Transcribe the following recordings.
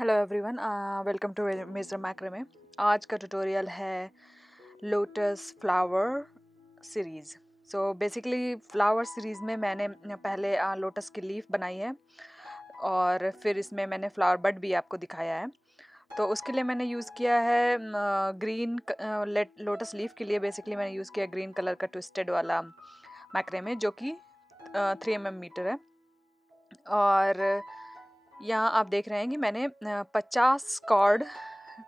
Hello everyone, welcome to mister मैक्रे में। आज का ट्यूटोरियल है lotus flower series. So basically flower series में मैंने पहले लोटस की लीफ बनाई है और फिर इसमें मैंने फ्लावर बड भी आपको दिखाया है। तो उसके लिए मैंने यूज़ किया है ग्रीन लोटस लीफ के लिए बेसिकली मैंने यूज़ किया ग्रीन कलर का ट्विस्टेड वाला मैक्रे में, जो कि 3 mm मीटर है। और यहाँ आप देख रहे हैं कि मैंने 50 कॉर्ड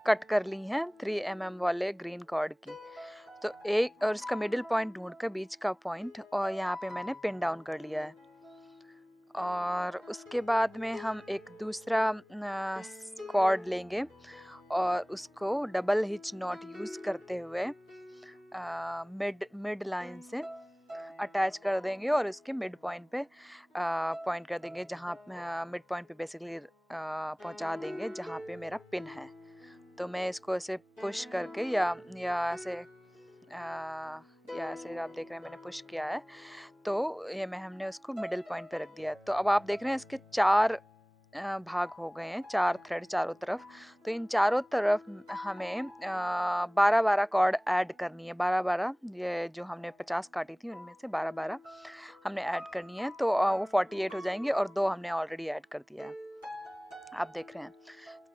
कट कर ली हैं 3 mm वाले ग्रीन कॉर्ड की। तो एक और इसका मिडिल पॉइंट ढूंढ कर बीच का पॉइंट और यहाँ पे मैंने पिन डाउन कर लिया है। और उसके बाद में हम एक दूसरा कॉर्ड लेंगे और उसको डबल हिच नॉट यूज़ करते हुए मिड मिड लाइन से अटैच कर देंगे और इसके मिड पॉइंट पे पॉइंट कर देंगे, जहाँ मिड पॉइंट पे बेसिकली पहुंचा देंगे जहाँ पे मेरा पिन है। तो मैं इसको ऐसे पुश करके या ऐसे आप देख रहे हैं मैंने पुश किया है। तो ये मैं हमने उसको मिडिल पॉइंट पे रख दिया है। तो अब आप देख रहे हैं इसके 4 भाग हो गए हैं, 4 थ्रेड चारों तरफ। तो इन चारों तरफ हमें 12-12 कॉर्ड ऐड करनी है। 12-12 ये जो हमने 50 काटी थी उनमें से 12-12 हमने ऐड करनी है। तो वो 48 हो जाएंगे और 2 हमने ऑलरेडी ऐड कर दिया है, आप देख रहे हैं।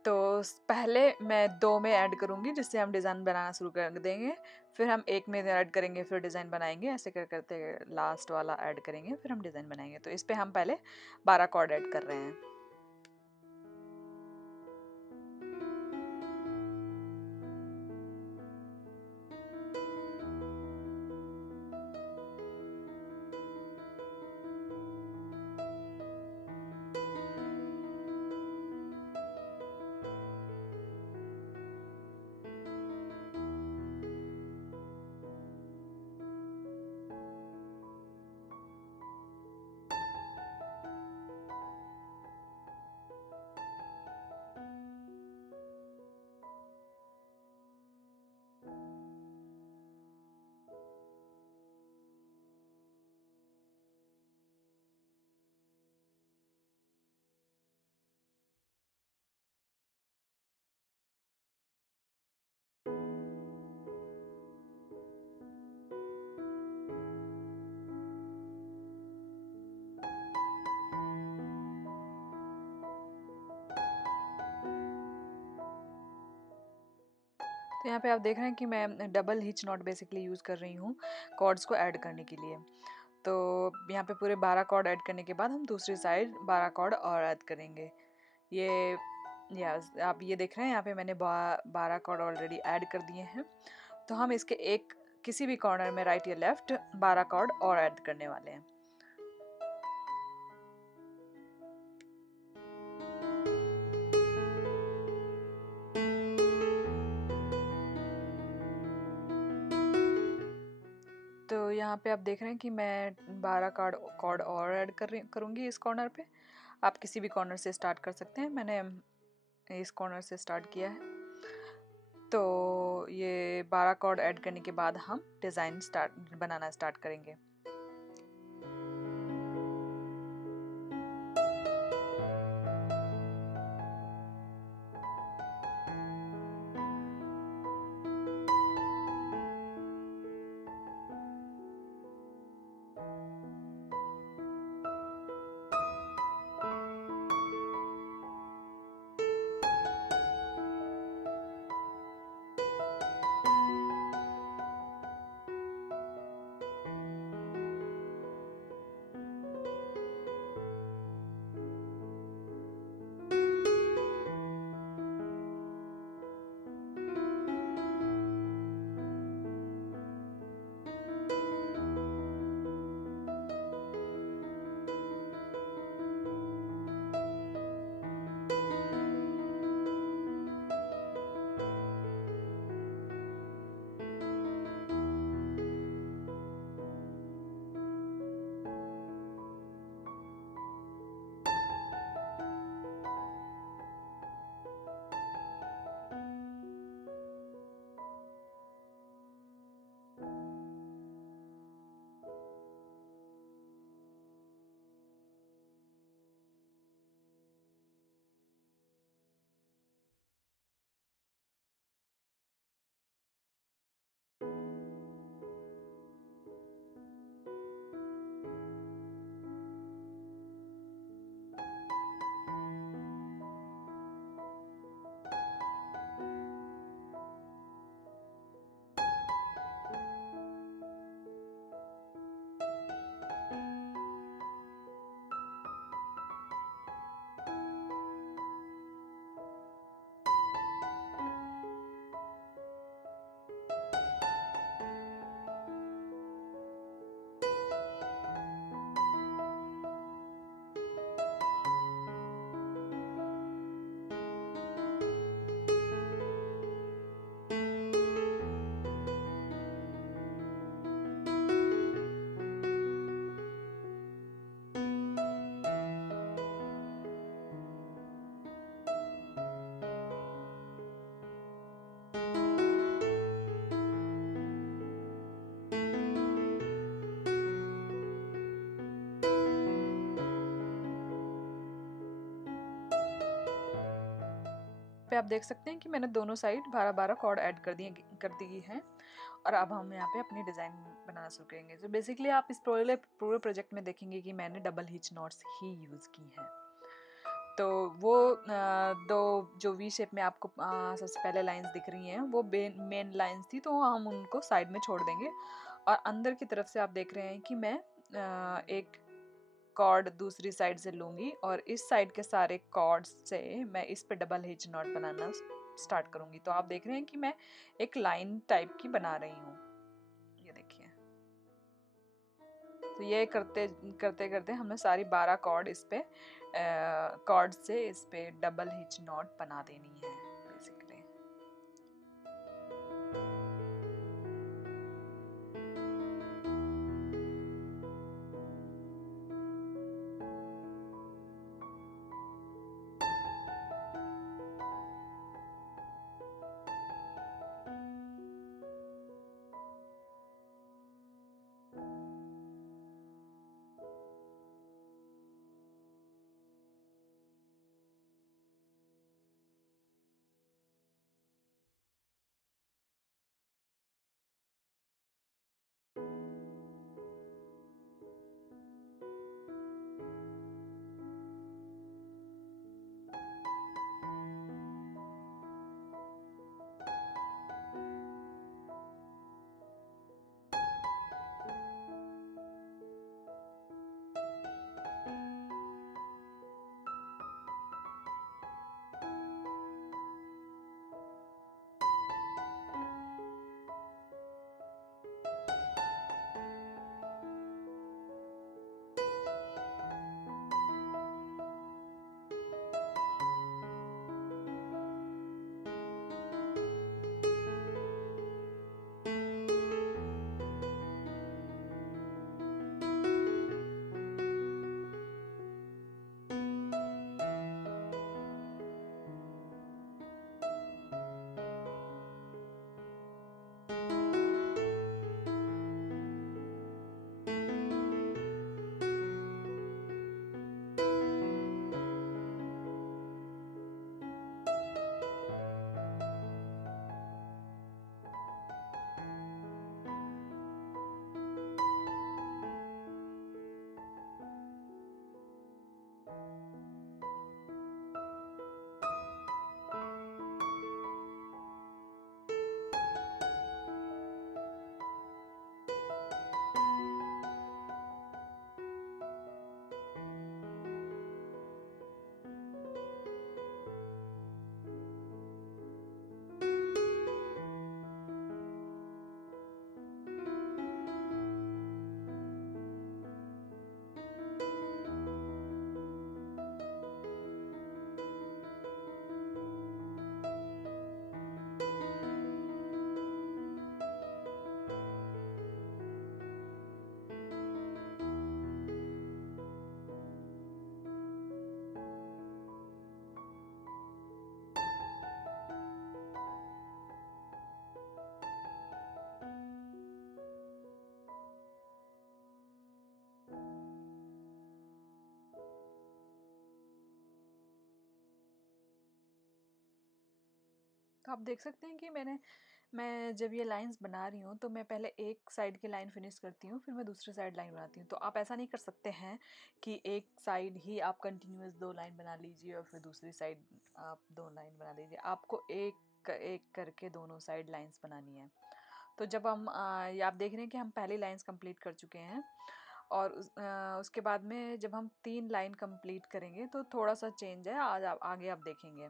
तो पहले मैं 2 में ऐड करूँगी जिससे हम डिज़ाइन बनाना शुरू कर देंगे। फिर हम 1 में ऐड करेंगे, फिर डिज़ाइन बनाएंगे, ऐसे करते लास्ट वाला ऐड करेंगे, फिर हम डिज़ाइन बनाएंगे। तो इस पे हम पहले 12 कॉर्ड ऐड कर रहे हैं। तो यहाँ पे आप देख रहे हैं कि मैं double hitch not basically use कर रही हूँ कॉर्ड्स को ऐड करने के लिए। तो यहाँ पे पूरे 12 कॉर्ड ऐड करने के बाद हम दूसरी साइड 12 कॉर्ड और ऐड करेंगे। ये यस, आप ये देख रहे हैं यहाँ पे मैंने 12 कॉर्ड ऑलरेडी ऐड कर दिए हैं। तो हम इसके एक किसी भी कॉर्नर में राइट या लेफ्ट 12 कॉर्ड और ऐड करने वाले हैं। तो यहाँ पे आप देख रहे हैं कि मैं 12 कॉर्ड और ऐड करूँगी इस कॉर्नर पे। आप किसी भी कॉर्नर से स्टार्ट कर सकते हैं, मैंने इस कॉर्नर से स्टार्ट किया है। तो ये 12 कॉर्ड ऐड करने के बाद हम डिज़ाइन बनाना स्टार्ट करेंगे। पे आप देख सकते हैं कि मैंने दोनों साइड 12-12 कॉर्ड ऐड कर दी हैं। और अब हम यहाँ पे अपनी डिज़ाइन बनाना शुरू करेंगे। तो बेसिकली आप इस पूरे प्रोजेक्ट में देखेंगे कि मैंने डबल हिच नॉट्स ही यूज़ की हैं। तो वो दो जो वी शेप में आपको सबसे पहले लाइंस दिख रही हैं वो मेन लाइंस थी, तो हम उनको साइड में छोड़ देंगे। और अंदर की तरफ से आप देख रहे हैं कि मैं एक कॉर्ड दूसरी साइड से लूँगी और इस साइड के सारे कॉर्ड्स से मैं इस पे double hitch not banana start करूँगी। तो आप देख रहे हैं कि मैं एक लाइन टाइप की बना रही हूँ, ये देखिए। तो ये करते करते करते हमने सारी 12 कॉर्ड इस पे कॉर्ड से इस पे डबल हिच नॉट बना देनी है बेसिकली। तो आप देख सकते हैं कि मैं जब ये लाइंस बना रही हूँ तो मैं पहले एक साइड की लाइन फिनिश करती हूँ, फिर मैं दूसरी साइड लाइन बनाती हूँ। तो आप ऐसा नहीं कर सकते हैं कि एक साइड ही आप कंटिन्यूस 2 लाइन बना लीजिए और फिर दूसरी साइड आप 2 लाइन बना लीजिए। आपको एक एक करके दोनों साइड लाइंस बनानी है। तो जब हम ये आप देख रहे हैं कि हम पहली लाइंस कंप्लीट कर चुके हैं और उसके बाद में जब हम 3 लाइन कंप्लीट करेंगे तो थोड़ा सा चेंज है, आज आप आगे आप देखेंगे।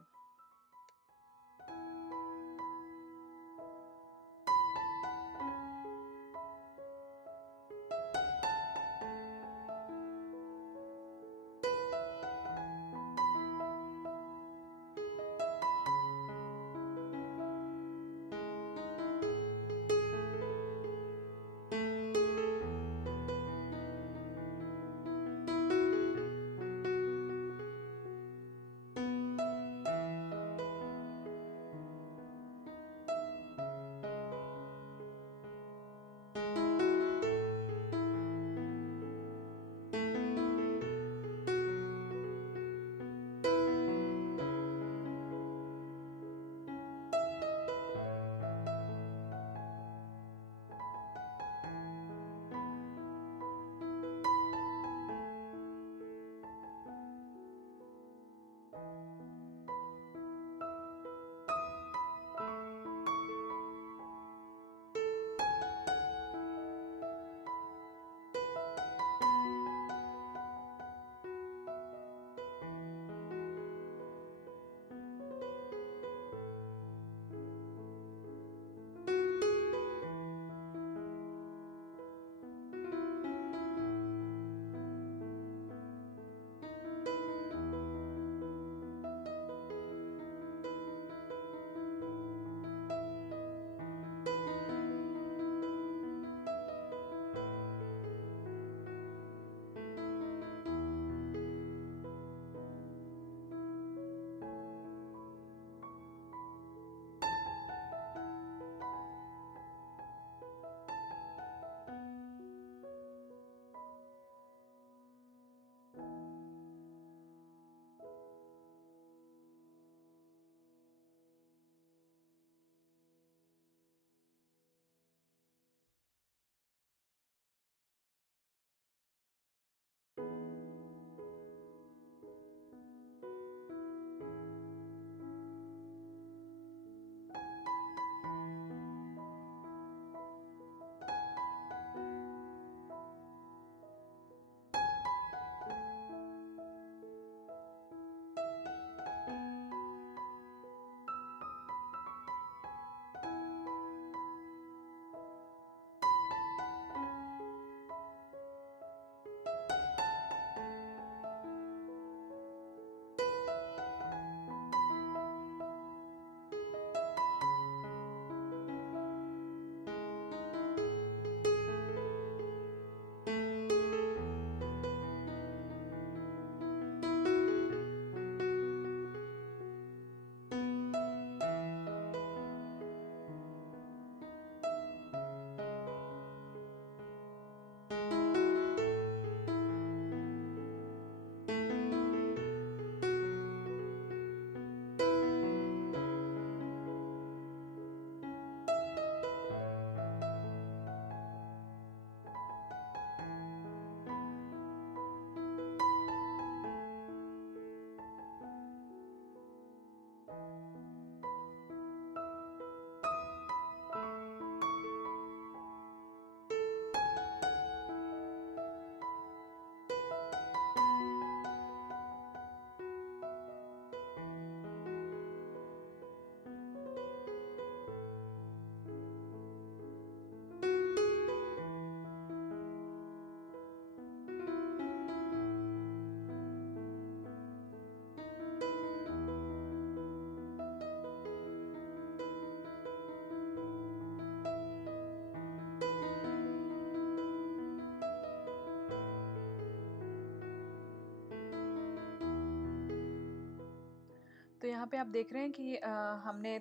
यहाँ पे आप देख रहे हैं कि हमने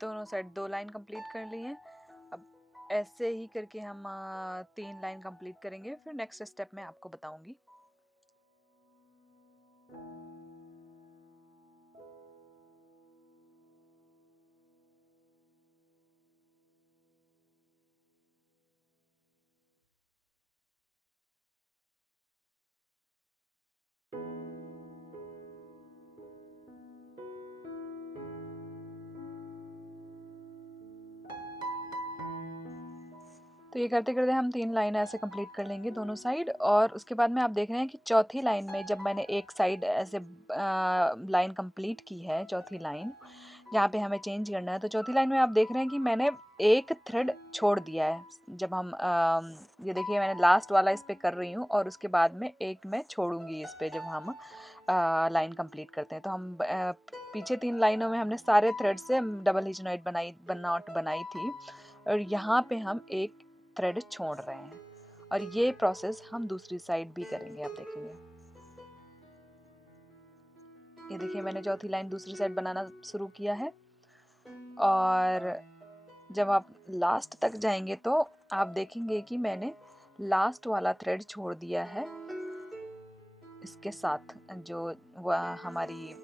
दोनों साइड 2 लाइन कंप्लीट कर ली हैं। अब ऐसे ही करके हम 3 लाइन कंप्लीट करेंगे, फिर नेक्स्ट स्टेप में आपको बताऊंगी। तो ये करते करते हम 3 लाइन ऐसे कंप्लीट कर लेंगे दोनों साइड, और उसके बाद में आप देख रहे हैं कि चौथी लाइन में जब मैंने एक साइड ऐसे लाइन कंप्लीट की है, चौथी लाइन जहाँ पे हमें चेंज करना है, तो चौथी लाइन में आप देख रहे हैं कि मैंने एक थ्रेड छोड़ दिया है। जब हम ये देखिए मैंने लास्ट वाला इस पे कर रही हूँ और उसके बाद में एक मैं छोड़ूंगी इस पे जब हम लाइन कंप्लीट करते हैं। तो हम पीछे 3 लाइनों में हमने सारे थ्रेड से डबल हिच नॉट बनाई थी, और यहाँ पे हम एक थ्रेड छोड़ रहे हैं, और ये प्रोसेस हम दूसरी साइड भी करेंगे। आप देखेंगे, ये देखिए मैंने चौथी लाइन दूसरी साइड बनाना शुरू किया है, और जब आप लास्ट तक जाएंगे तो आप देखेंगे कि मैंने लास्ट वाला थ्रेड छोड़ दिया है इसके साथ, जो वह हमारी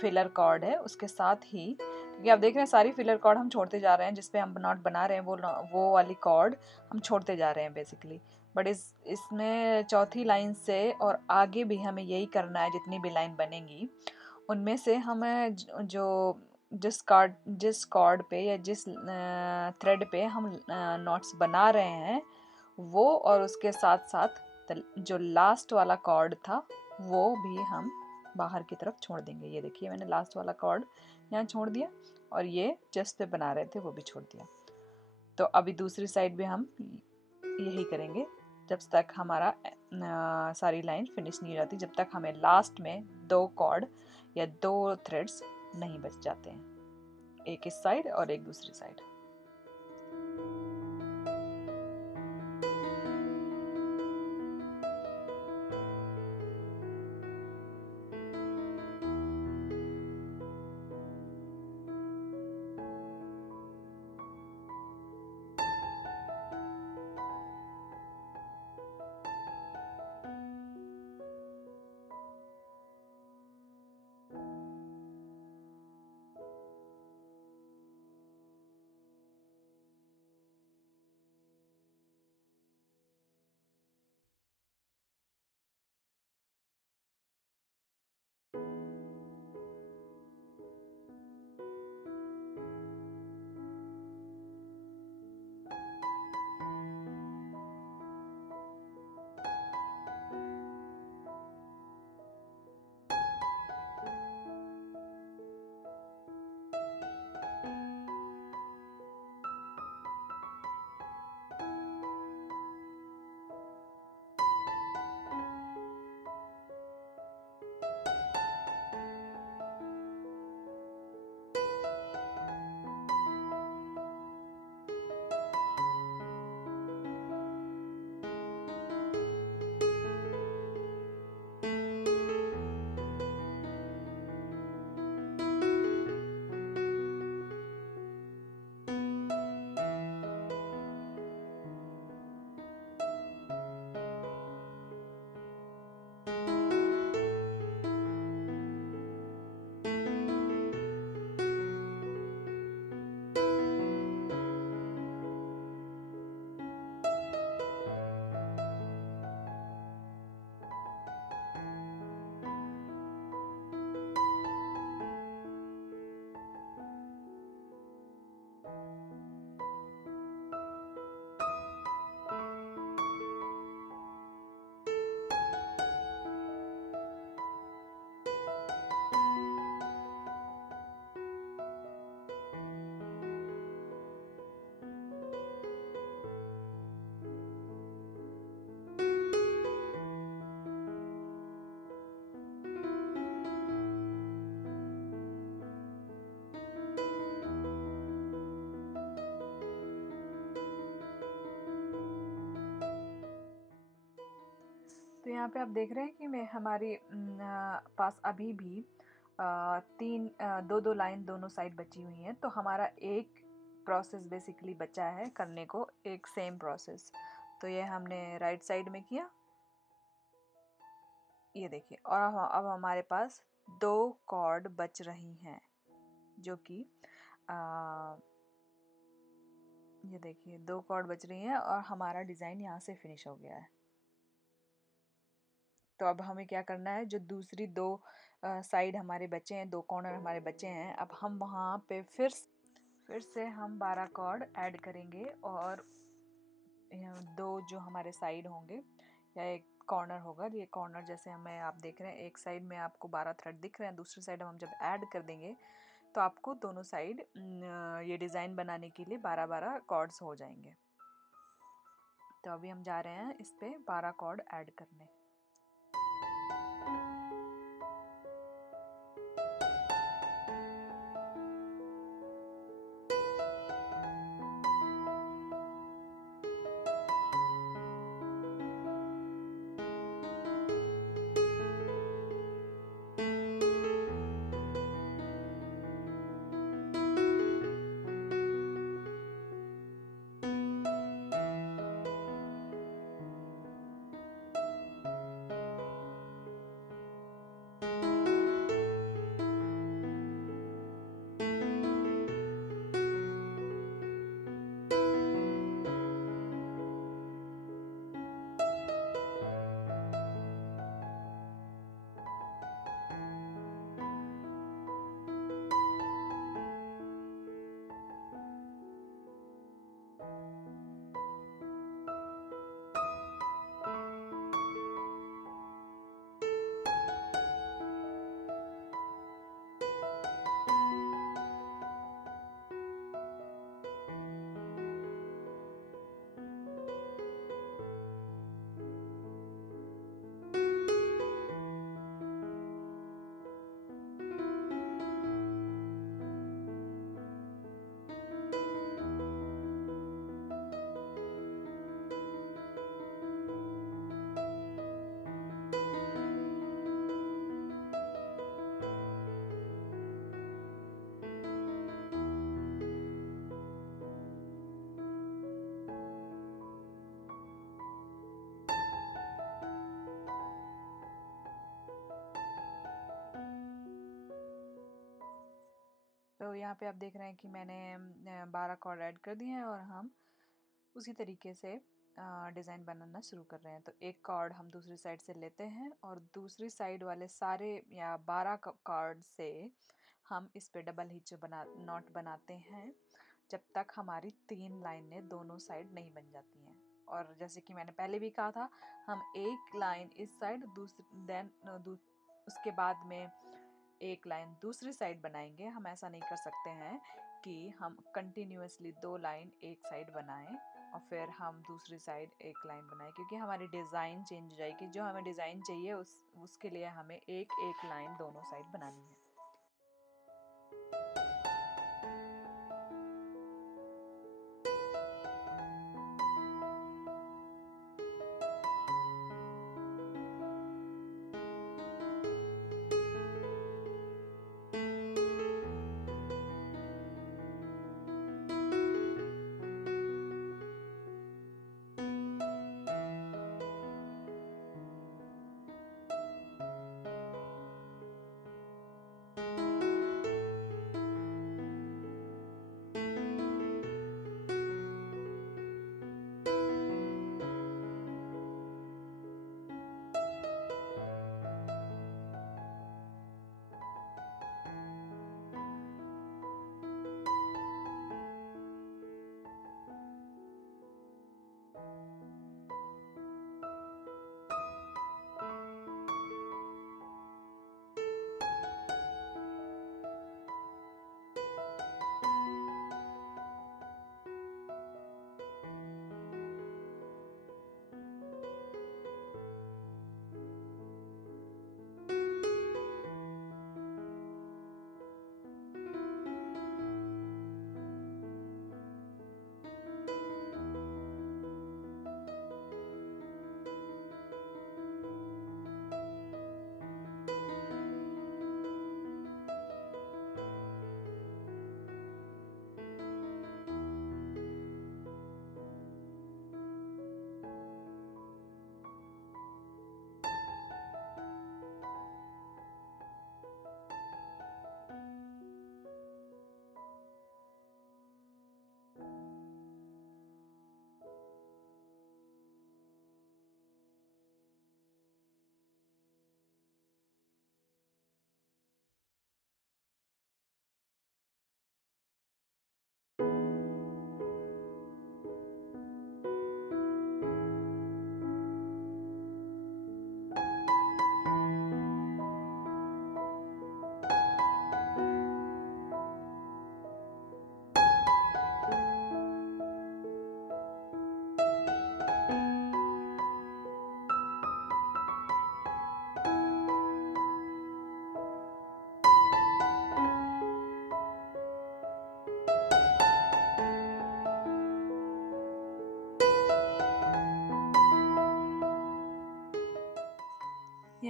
फिलर कॉर्ड है उसके साथ ही, क्योंकि आप देख रहे हैं सारी फिलर कॉर्ड हम छोड़ते जा रहे हैं, जिसपे हम नॉट बना रहे हैं वो वाली कॉर्ड हम छोड़ते जा रहे हैं बेसिकली। बट इसमें चौथी लाइन से और आगे भी हमें यही करना है, जितनी भी लाइन बनेंगी उनमें से हमें जो जिस कॉर्ड पे या जिस थ्रेड पे हम नॉट्स बना रहे हैं वो, और उसके साथ साथ जो लास्ट वाला कॉर्ड था वो भी हम बाहर की तरफ छोड़ देंगे। ये देखिए मैंने लास्ट वाला कॉर्ड यहाँ छोड़ दिया, और ये जस्ट पे बना रहे थे वो भी छोड़ दिया। तो अभी दूसरी साइड भी हम यही करेंगे जब तक हमारा सारी लाइन फिनिश नहीं हो जाती, जब तक हमें लास्ट में 2 कॉर्ड या 2 थ्रेड्स नहीं बच जाते हैं, एक इस साइड और एक दूसरी साइड। तो यहाँ पे आप देख रहे हैं कि मैं हमारे पास अभी भी दो दो लाइन दोनों साइड बची हुई हैं, तो हमारा एक प्रोसेस बेसिकली बचा है करने को, एक सेम प्रोसेस। तो ये हमने राइट साइड में किया, ये देखिए। और अब हमारे पास 2 कॉर्ड बच रही हैं, जो कि ये देखिए 2 कॉर्ड बच रही हैं और हमारा डिज़ाइन यहाँ से फिनिश हो गया है। तो अब हमें क्या करना है, जो दूसरी 2 साइड हमारे बचे हैं, 2 कॉर्नर हमारे बचे हैं, अब हम वहाँ पे फिर से हम 12 कॉर्ड ऐड करेंगे। और 2 जो हमारे साइड होंगे या एक कॉर्नर होगा, ये कॉर्नर जैसे हमें आप देख रहे हैं, एक साइड में आपको 12 थ्रेड दिख रहे हैं, दूसरी साइड हम जब ऐड कर देंगे तो आपको दोनों साइड ये डिज़ाइन बनाने के लिए 12-12 कॉर्ड्स हो जाएंगे। तो अभी हम जा रहे हैं इस पे 12 कॉर्ड ऐड करने। तो यहाँ पे आप देख रहे हैं कि मैंने 12 कॉर्ड ऐड कर दिए हैं और हम उसी तरीके से डिज़ाइन बनाना शुरू कर रहे हैं। तो एक कॉर्ड हम दूसरी साइड से लेते हैं और दूसरी साइड वाले सारे या 12 कॉर्ड से हम इस पे डबल हिच नॉट बनाते हैं, जब तक हमारी 3 लाइनें दोनों साइड नहीं बन जाती हैं। और जैसे कि मैंने पहले भी कहा था, हम एक लाइन इस साइड उसके बाद में एक लाइन दूसरी साइड बनाएंगे। हम ऐसा नहीं कर सकते हैं कि हम कंटिन्यूअसली 2 लाइन एक साइड बनाएं और फिर हम दूसरी साइड एक लाइन बनाएं, क्योंकि हमारी डिज़ाइन चेंज हो जाएगी। जो हमें डिज़ाइन चाहिए उसके लिए हमें एक एक लाइन दोनों साइड बनानी है।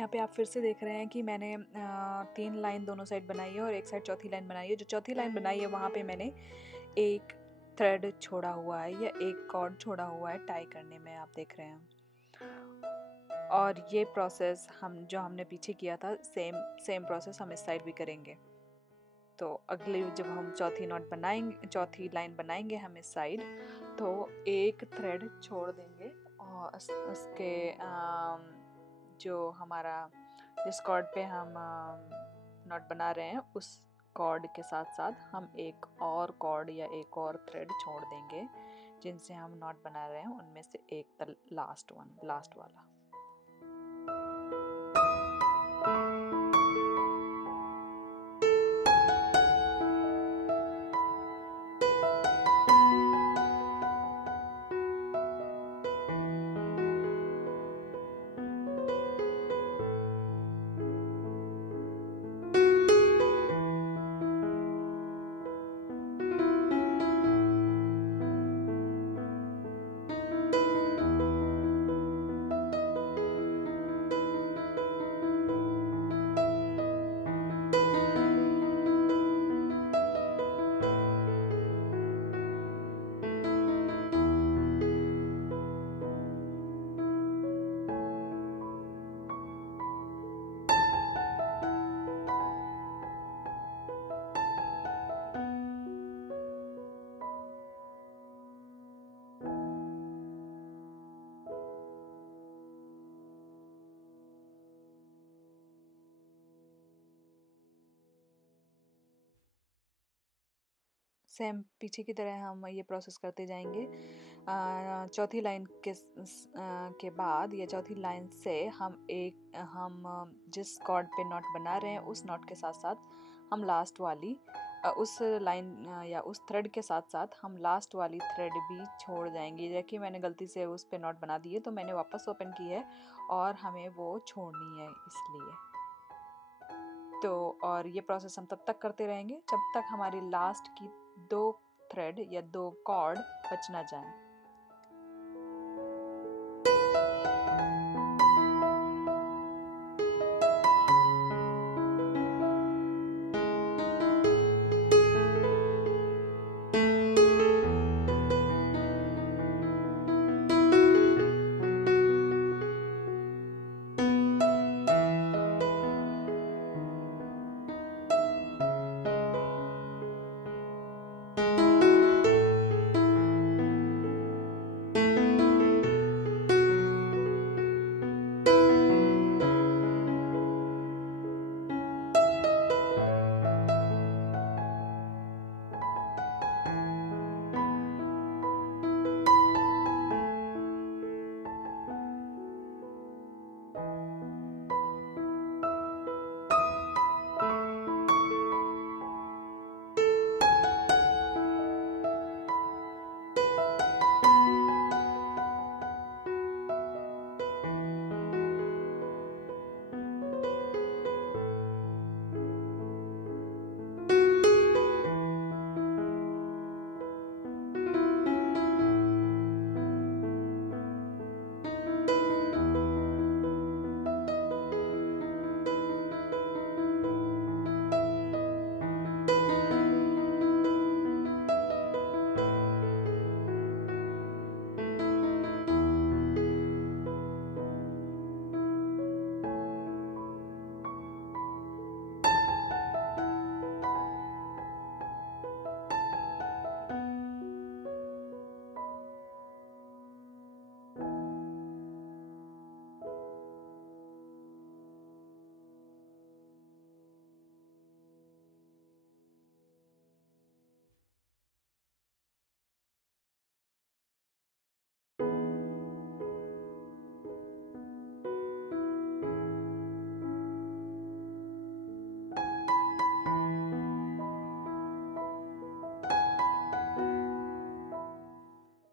यहाँ पे आप फिर से देख रहे हैं कि मैंने 3 लाइन दोनों साइड बनाई है और एक साइड चौथी लाइन बनाई है। जो चौथी लाइन बनाई है वहाँ पे मैंने एक थ्रेड छोड़ा हुआ है या एक कॉर्ड छोड़ा हुआ है टाई करने में, आप देख रहे हैं। और ये प्रोसेस हमने पीछे किया था, सेम प्रोसेस हम इस साइड भी करेंगे। तो अगले जब हम चौथी लाइन बनाएंगे हम इस साइड, तो एक थ्रेड छोड़ देंगे और उसके जो हमारा जिस कॉर्ड पे हम नॉट बना रहे हैं उस कॉर्ड के साथ साथ हम एक और कॉर्ड या एक और थ्रेड छोड़ देंगे जिनसे हम नॉट बना रहे हैं, उनमें से एक लास्ट वाला। सेम पीछे की तरह हम ये प्रोसेस करते जाएंगे। चौथी लाइन के बाद या चौथी लाइन से हम जिस कॉर्ड पे नॉट बना रहे हैं उस नॉट के साथ साथ हम लास्ट वाली उस लाइन या उस थ्रेड के साथ साथ हम लास्ट वाली थ्रेड भी छोड़ जाएंगे। देखिए मैंने गलती से उस पे नॉट बना दिए तो मैंने वापस ओपन की है और हमें वो छोड़नी है इसलिए। तो और ये प्रोसेस हम तब तक करते रहेंगे जब तक हमारी लास्ट की 2 थ्रेड या 2 कॉर्ड बच ना जाएं।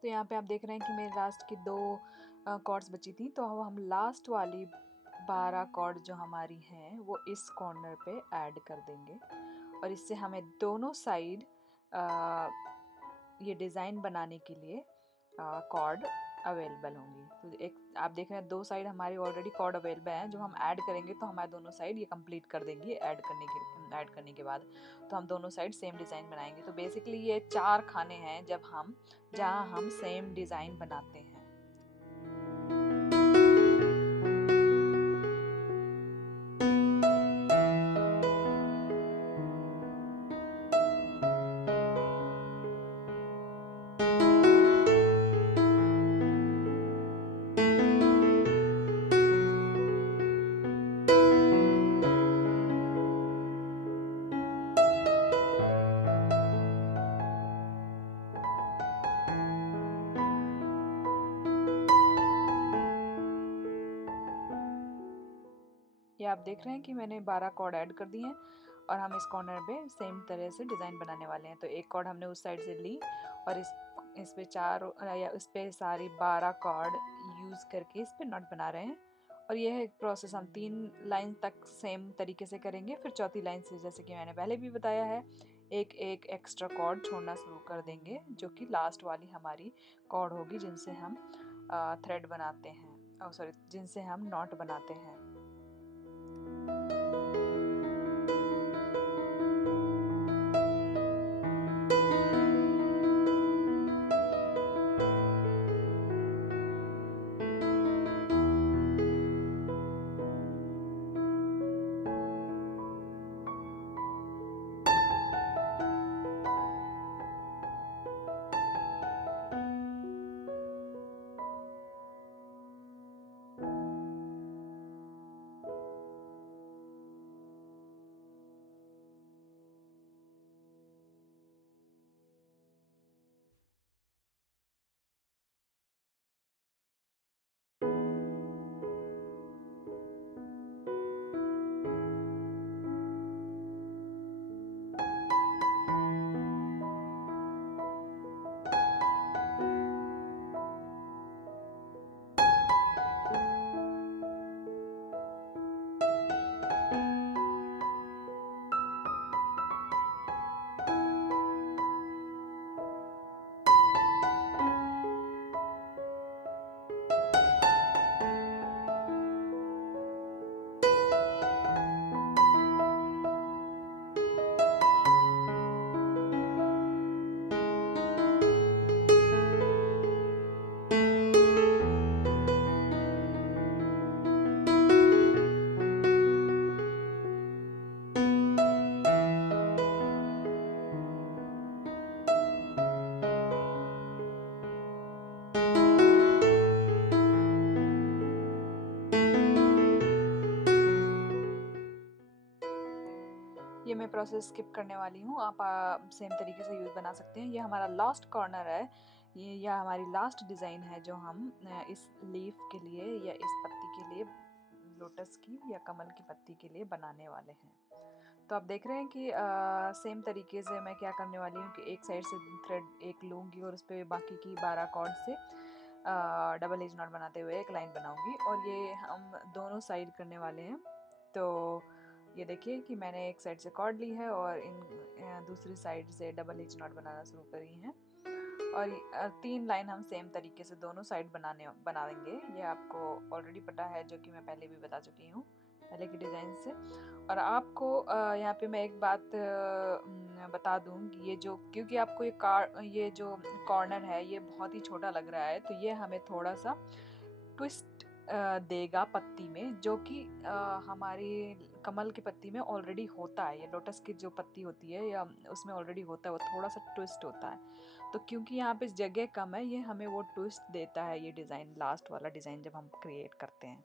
तो यहाँ पे आप देख रहे हैं कि मेरे लास्ट की 2 कॉर्ड्स बची थी, तो अब हम लास्ट वाली 12 कॉर्ड जो हमारी हैं वो इस कॉर्नर पे ऐड कर देंगे और इससे हमें दोनों साइड ये डिज़ाइन बनाने के लिए कॉर्ड अवेलेबल होंगी। तो एक आप देख रहे हैं 2 साइड हमारी ऑलरेडी कॉर्ड अवेलेबल हैं, जो हम ऐड करेंगे तो हमारे दोनों साइड ये कंप्लीट कर देंगी ऐड करने के बाद। तो हम दोनों साइड सेम डिज़ाइन बनाएंगे। तो बेसिकली ये 4 खाने हैं जहाँ हम सेम डिज़ाइन बनाते हैं। ये आप देख रहे हैं कि मैंने 12 कॉर्ड ऐड कर दिए हैं और हम इस कॉर्नर पे सेम तरह से डिज़ाइन बनाने वाले हैं। तो एक कॉर्ड हमने उस साइड से ली और इस पे इस पे सारी 12 कॉर्ड यूज़ करके इस पे नॉट बना रहे हैं। और यह है प्रोसेस हम 3 लाइन तक सेम तरीके से करेंगे। फिर चौथी लाइन से, जैसे कि मैंने पहले भी बताया है, एक एक एक्स्ट्रा कॉर्ड छोड़ना शुरू कर देंगे, जो कि लास्ट वाली हमारी कॉर्ड होगी जिनसे हम थ्रेड बनाते हैं, सॉरी, जिनसे हम नॉट बनाते हैं। ये मैं प्रोसेस स्किप करने वाली हूँ, आप सेम तरीके से यूज़ बना सकते हैं। ये हमारा लास्ट कॉर्नर है, यह हमारी लास्ट डिज़ाइन है जो हम इस लीफ के लिए या इस पत्ती के लिए, लोटस की या कमल की पत्ती के लिए बनाने वाले हैं। तो आप देख रहे हैं कि सेम तरीके से मैं क्या करने वाली हूँ कि एक साइड से थ्रेड एक लूँगी और उस पर बाकी की 12 कॉर्ड से डबल एज नॉट बनाते हुए एक लाइन बनाऊँगी, और ये हम दोनों साइड करने वाले हैं। तो ये देखिए कि मैंने एक साइड से कॉर्ड ली है और दूसरी साइड से डबल एज नॉट बनाना शुरू करी हैं, और 3 लाइन हम सेम तरीके से दोनों साइड बना देंगे। ये आपको ऑलरेडी पता है, जो कि मैं पहले भी बता चुकी हूँ पहले की डिज़ाइन से। और आपको यहाँ पे मैं एक बात बता दूँ कि क्योंकि आपको ये जो कॉर्नर है ये बहुत ही छोटा लग रहा है, तो ये हमें थोड़ा सा ट्विस्ट देगा पत्ती में, जो कि हमारी कमल की पत्ती में ऑलरेडी होता है। ये लोटस की जो पत्ती होती है या उसमें ऑलरेडी होता है, वो थोड़ा सा ट्विस्ट होता है। तो क्योंकि यहाँ पे जगह कम है, ये हमें वो ट्विस्ट देता है, ये डिज़ाइन, लास्ट वाला डिज़ाइन जब हम क्रिएट करते हैं।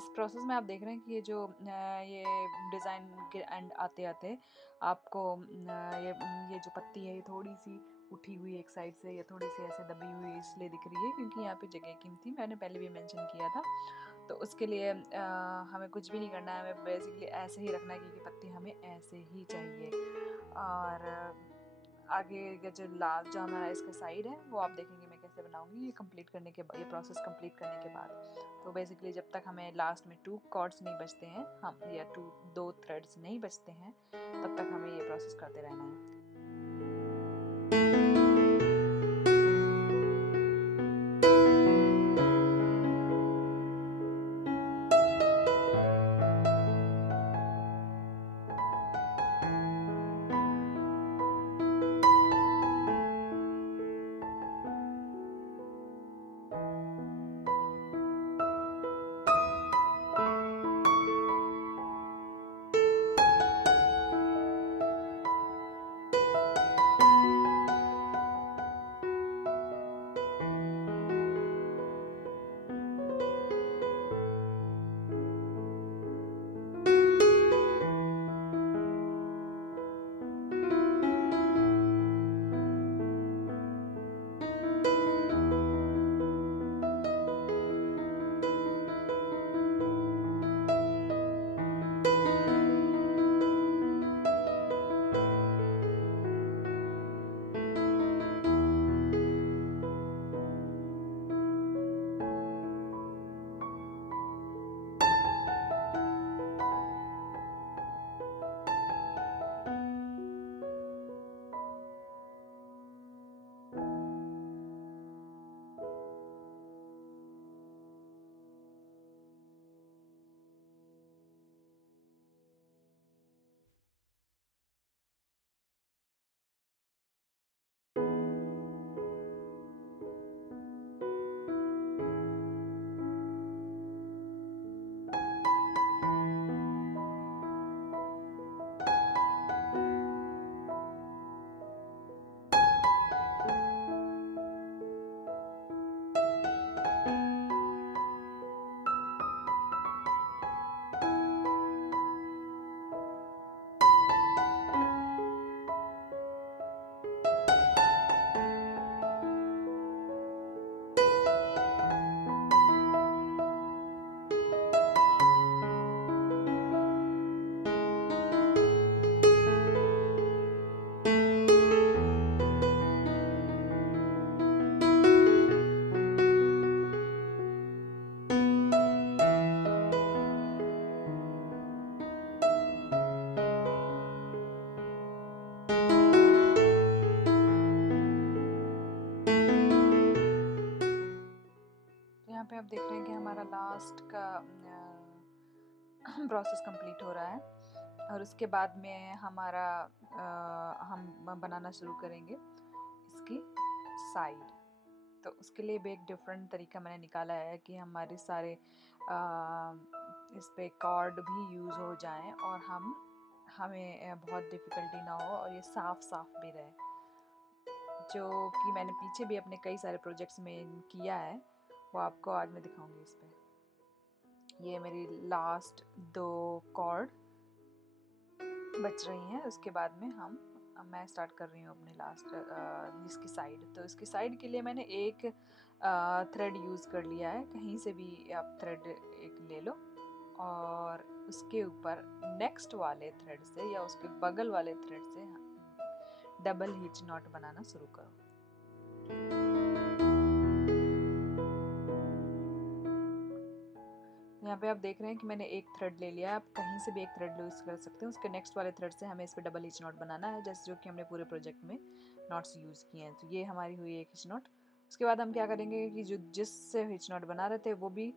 इस प्रोसेस में आप देख रहे हैं कि ये जो ये डिज़ाइन के एंड आते आते आपको ये जो पत्ती है ये थोड़ी सी उठी हुई एक साइड से, या थोड़ी सी ऐसे दबी हुई इसलिए दिख रही है क्योंकि यहाँ पे जगह कम थी, मैंने पहले भी मेंशन किया था। तो उसके लिए हमें कुछ भी नहीं करना है, हमें बेसिकली ऐसे ही रखना है क्योंकि पत्ती हमें ऐसे ही चाहिए। और आगे का जो लास्ट जो हमारा इसका साइड है वो आप देखेंगे मैं कैसे बनाऊंगी ये कंप्लीट करने के बाद, ये प्रोसेस कंप्लीट करने के बाद। तो बेसिकली जब तक हमें लास्ट में 2 कॉर्ड्स नहीं बचते हैं, हम या 2 थ्रेड्स नहीं बचते हैं, तब तक हमें ये प्रोसेस करते रहना है। यहाँ पे आप देख रहे हैं कि हमारा लास्ट का प्रोसेस कंप्लीट हो रहा है, और उसके बाद में हमारा हम बनाना शुरू करेंगे इसकी साइड। तो उसके लिए भी एक डिफरेंट तरीका मैंने निकाला है कि हमारे सारे इस पे कॉर्ड भी यूज़ हो जाएं और हमें बहुत डिफ़िकल्टी ना हो और ये साफ साफ भी रहे, जो कि मैंने पीछे भी अपने कई सारे प्रोजेक्ट्स में किया है, वो आपको आज मैं दिखाऊंगी इस पे। ये मेरी लास्ट 2 कॉर्ड बच रही हैं, उसके बाद में मैं स्टार्ट कर रही हूँ अपने लास्ट इसकी साइड। तो इसकी साइड के लिए मैंने एक थ्रेड यूज़ कर लिया है, कहीं से भी आप थ्रेड एक ले लो और उसके ऊपर नेक्स्ट वाले थ्रेड से या उसके बगल वाले थ्रेड से डबल हिच नॉट बनाना शुरू करो। यहाँ पे आप देख रहे हैं कि मैंने एक थ्रेड ले लिया है, आप कहीं से भी एक थ्रेड यूज़ कर सकते हैं, उसके नेक्स्ट वाले थ्रेड से हमें इस पर डबल हिच नॉट बनाना है, जैसे जो कि हमने पूरे प्रोजेक्ट में नॉट्स यूज़ किए हैं। तो ये हमारी हुई एक हिच नॉट। उसके बाद हम क्या करेंगे कि जो जिससे हिच नॉट बना रहे थे वो भी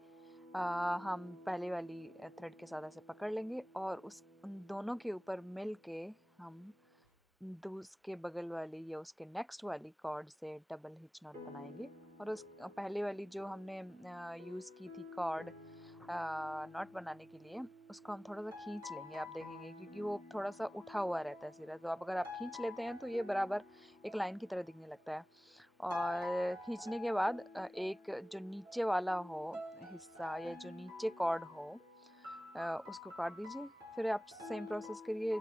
हम पहले वाली थ्रेड के साथ ऐसे पकड़ लेंगे और उन दोनों के ऊपर मिल के हम उसके बगल वाली या उसके नेक्स्ट वाली कॉर्ड से डबल हिच नॉट बनाएंगे। और उस पहले वाली जो हमने यूज़ की थी कॉर्ड नॉट बनाने के लिए, उसको हम थोड़ा सा खींच लेंगे, आप देखेंगे क्योंकि वो थोड़ा सा उठा हुआ रहता है सिरा। तो आप अगर आप खींच लेते हैं तो ये बराबर एक लाइन की तरह दिखने लगता है। और खींचने के बाद एक जो नीचे वाला हो हिस्सा या जो नीचे कॉर्ड हो उसको काट दीजिए। फिर आप सेम प्रोसेस करिए,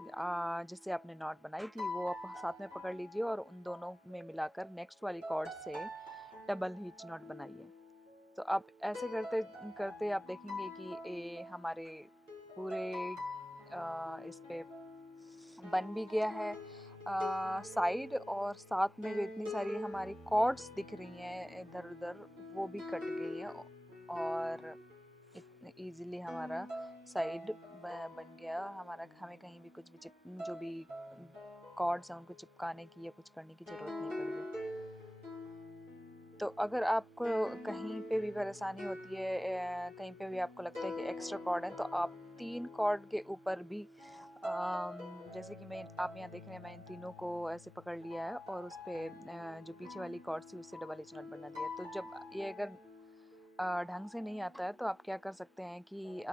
जिससे आपने नॉट बनाई थी वो आप साथ में पकड़ लीजिए और उन दोनों में मिलाकर नेक्स्ट वाली कॉर्ड से डबल हिच नॉट बनाइए। तो आप ऐसे करते करते आप देखेंगे कि ये हमारे पूरे इस पे बन भी गया है साइड, और साथ में जो इतनी सारी हमारी कॉर्ड्स दिख रही हैं इधर उधर वो भी कट गई हैं, और इजीली हमारा साइड बन गया। हमारा हमें कहीं भी कुछ भी जो भी कॉर्ड्स हैं उनको चिपकाने की या कुछ करने की ज़रूरत नहीं पड़ी। तो अगर आपको कहीं पे भी परेशानी होती है, कहीं पे भी आपको लगता है कि एक्स्ट्रा कॉर्ड है, तो आप 3 कॉर्ड के ऊपर भी जैसे कि आप यहाँ देख रहे हैं, मैं इन तीनों को ऐसे पकड़ लिया है और उस पर जो पीछे वाली कॉर्ड थी उससे डबल हिच नॉट बना दिया। तो जब ये अगर ढंग से नहीं आता है तो आप क्या कर सकते हैं कि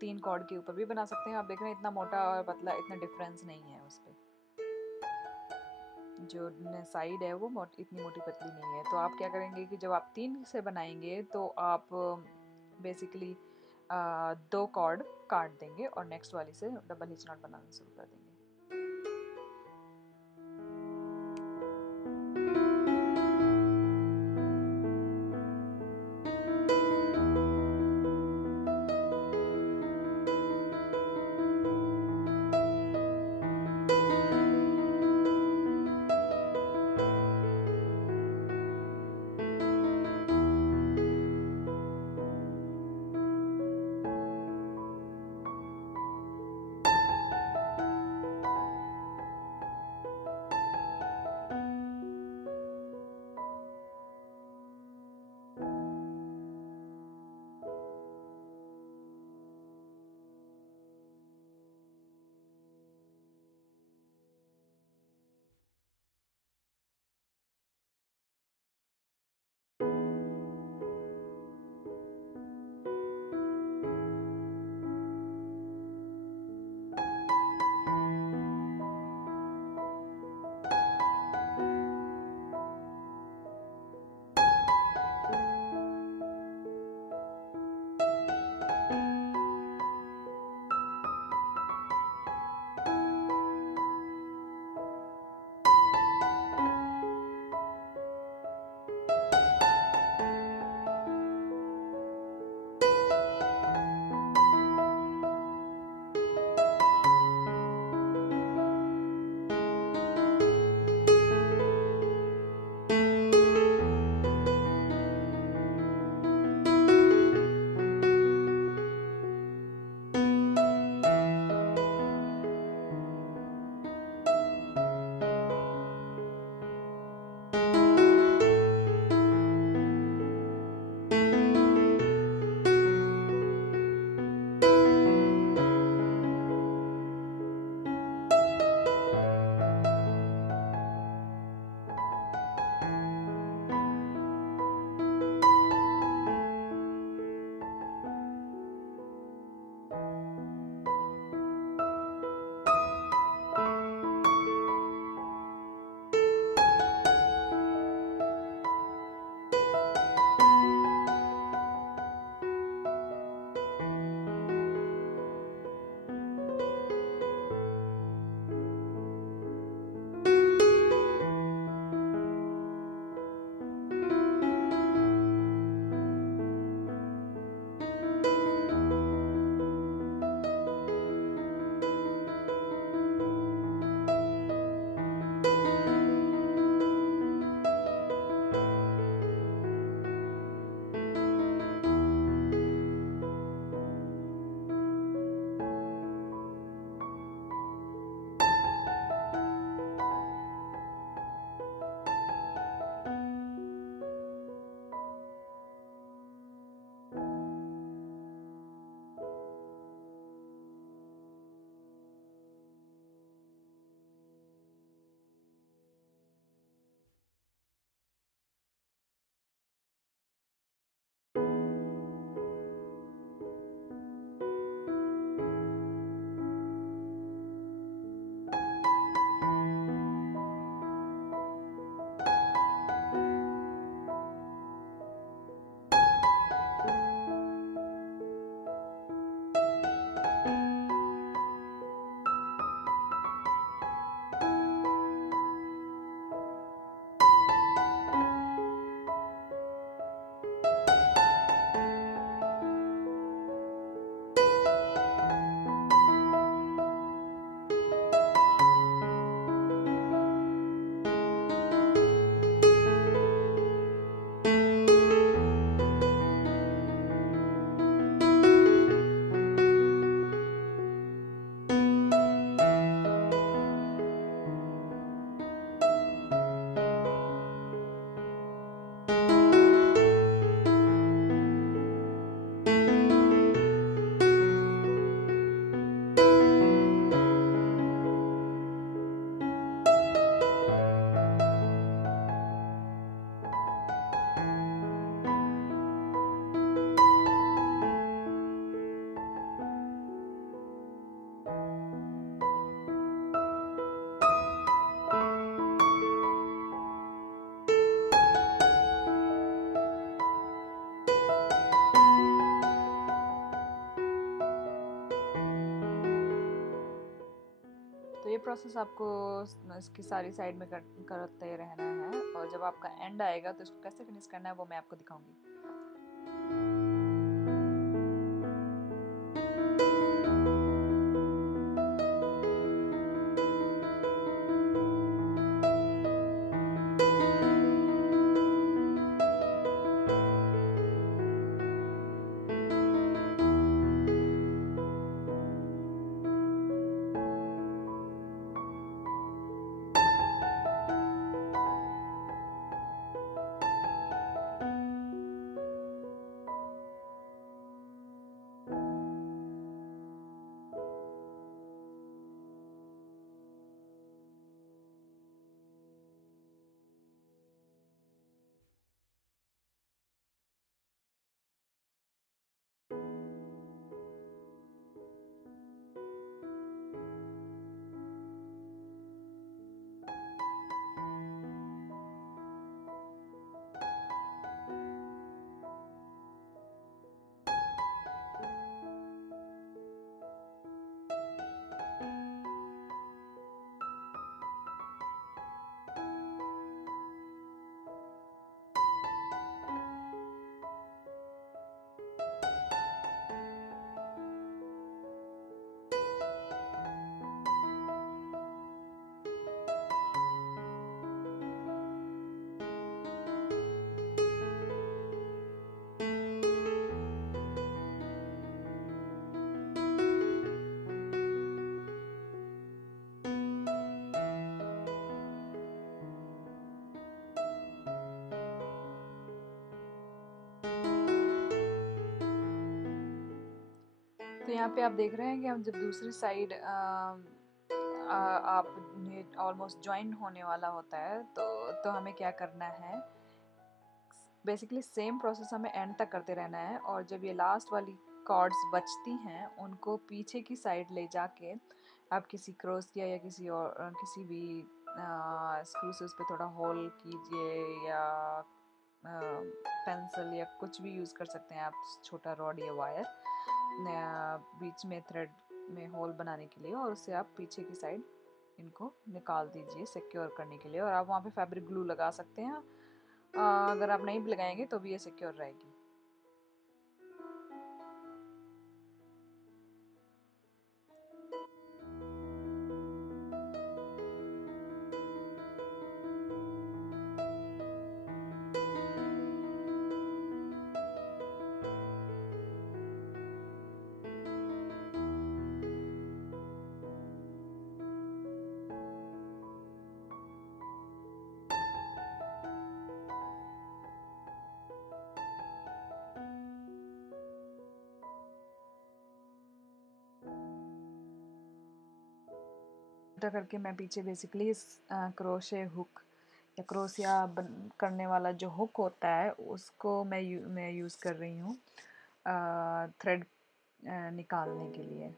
3 कॉर्ड के ऊपर भी बना सकते हैं। आप देख रहे हैं इतना मोटा और पतला इतना डिफरेंस नहीं है उस पर, जो साइड है वो इतनी मोटी पतली नहीं है। तो आप क्या करेंगे कि जब आप 3 से बनाएंगे तो आप बेसिकली 2 कॉर्ड काट देंगे और नेक्स्ट वाली से डबल हिच नॉट बनाना शुरू कर देंगे। प्रोसेस आपको इसकी सारी साइड में करते रहना है, और जब आपका एंड आएगा तो इसको कैसे फिनिश करना है वो मैं आपको दिखाऊंगी। तो यहाँ पे आप देख रहे हैं कि हम जब दूसरी साइड आप ऑलमोस्ट ज्वाइन होने वाला होता है तो हमें क्या करना है, बेसिकली सेम प्रोसेस हमें एंड तक करते रहना है। और जब ये लास्ट वाली कॉर्ड्स बचती हैं उनको पीछे की साइड ले जाके आप किसी क्रोशिया या किसी भी स्क्रू से उस पर थोड़ा होल कीजिए, या पेंसिल या कुछ भी यूज़ कर सकते हैं आप, छोटा रॉड या वायर बीच में थ्रेड में होल बनाने के लिए, और उससे आप पीछे की साइड इनको निकाल दीजिए सिक्योर करने के लिए। और आप वहाँ पे फैब्रिक ग्लू लगा सकते हैं, अगर आप नहीं भी लगाएंगे तो भी ये सिक्योर रहेगी। करके मैं पीछे बेसिकली क्रोशे हुक या क्रोशिया करने वाला जो हुक होता है उसको मैं यूज़ कर रही हूँ थ्रेड निकालने के लिए।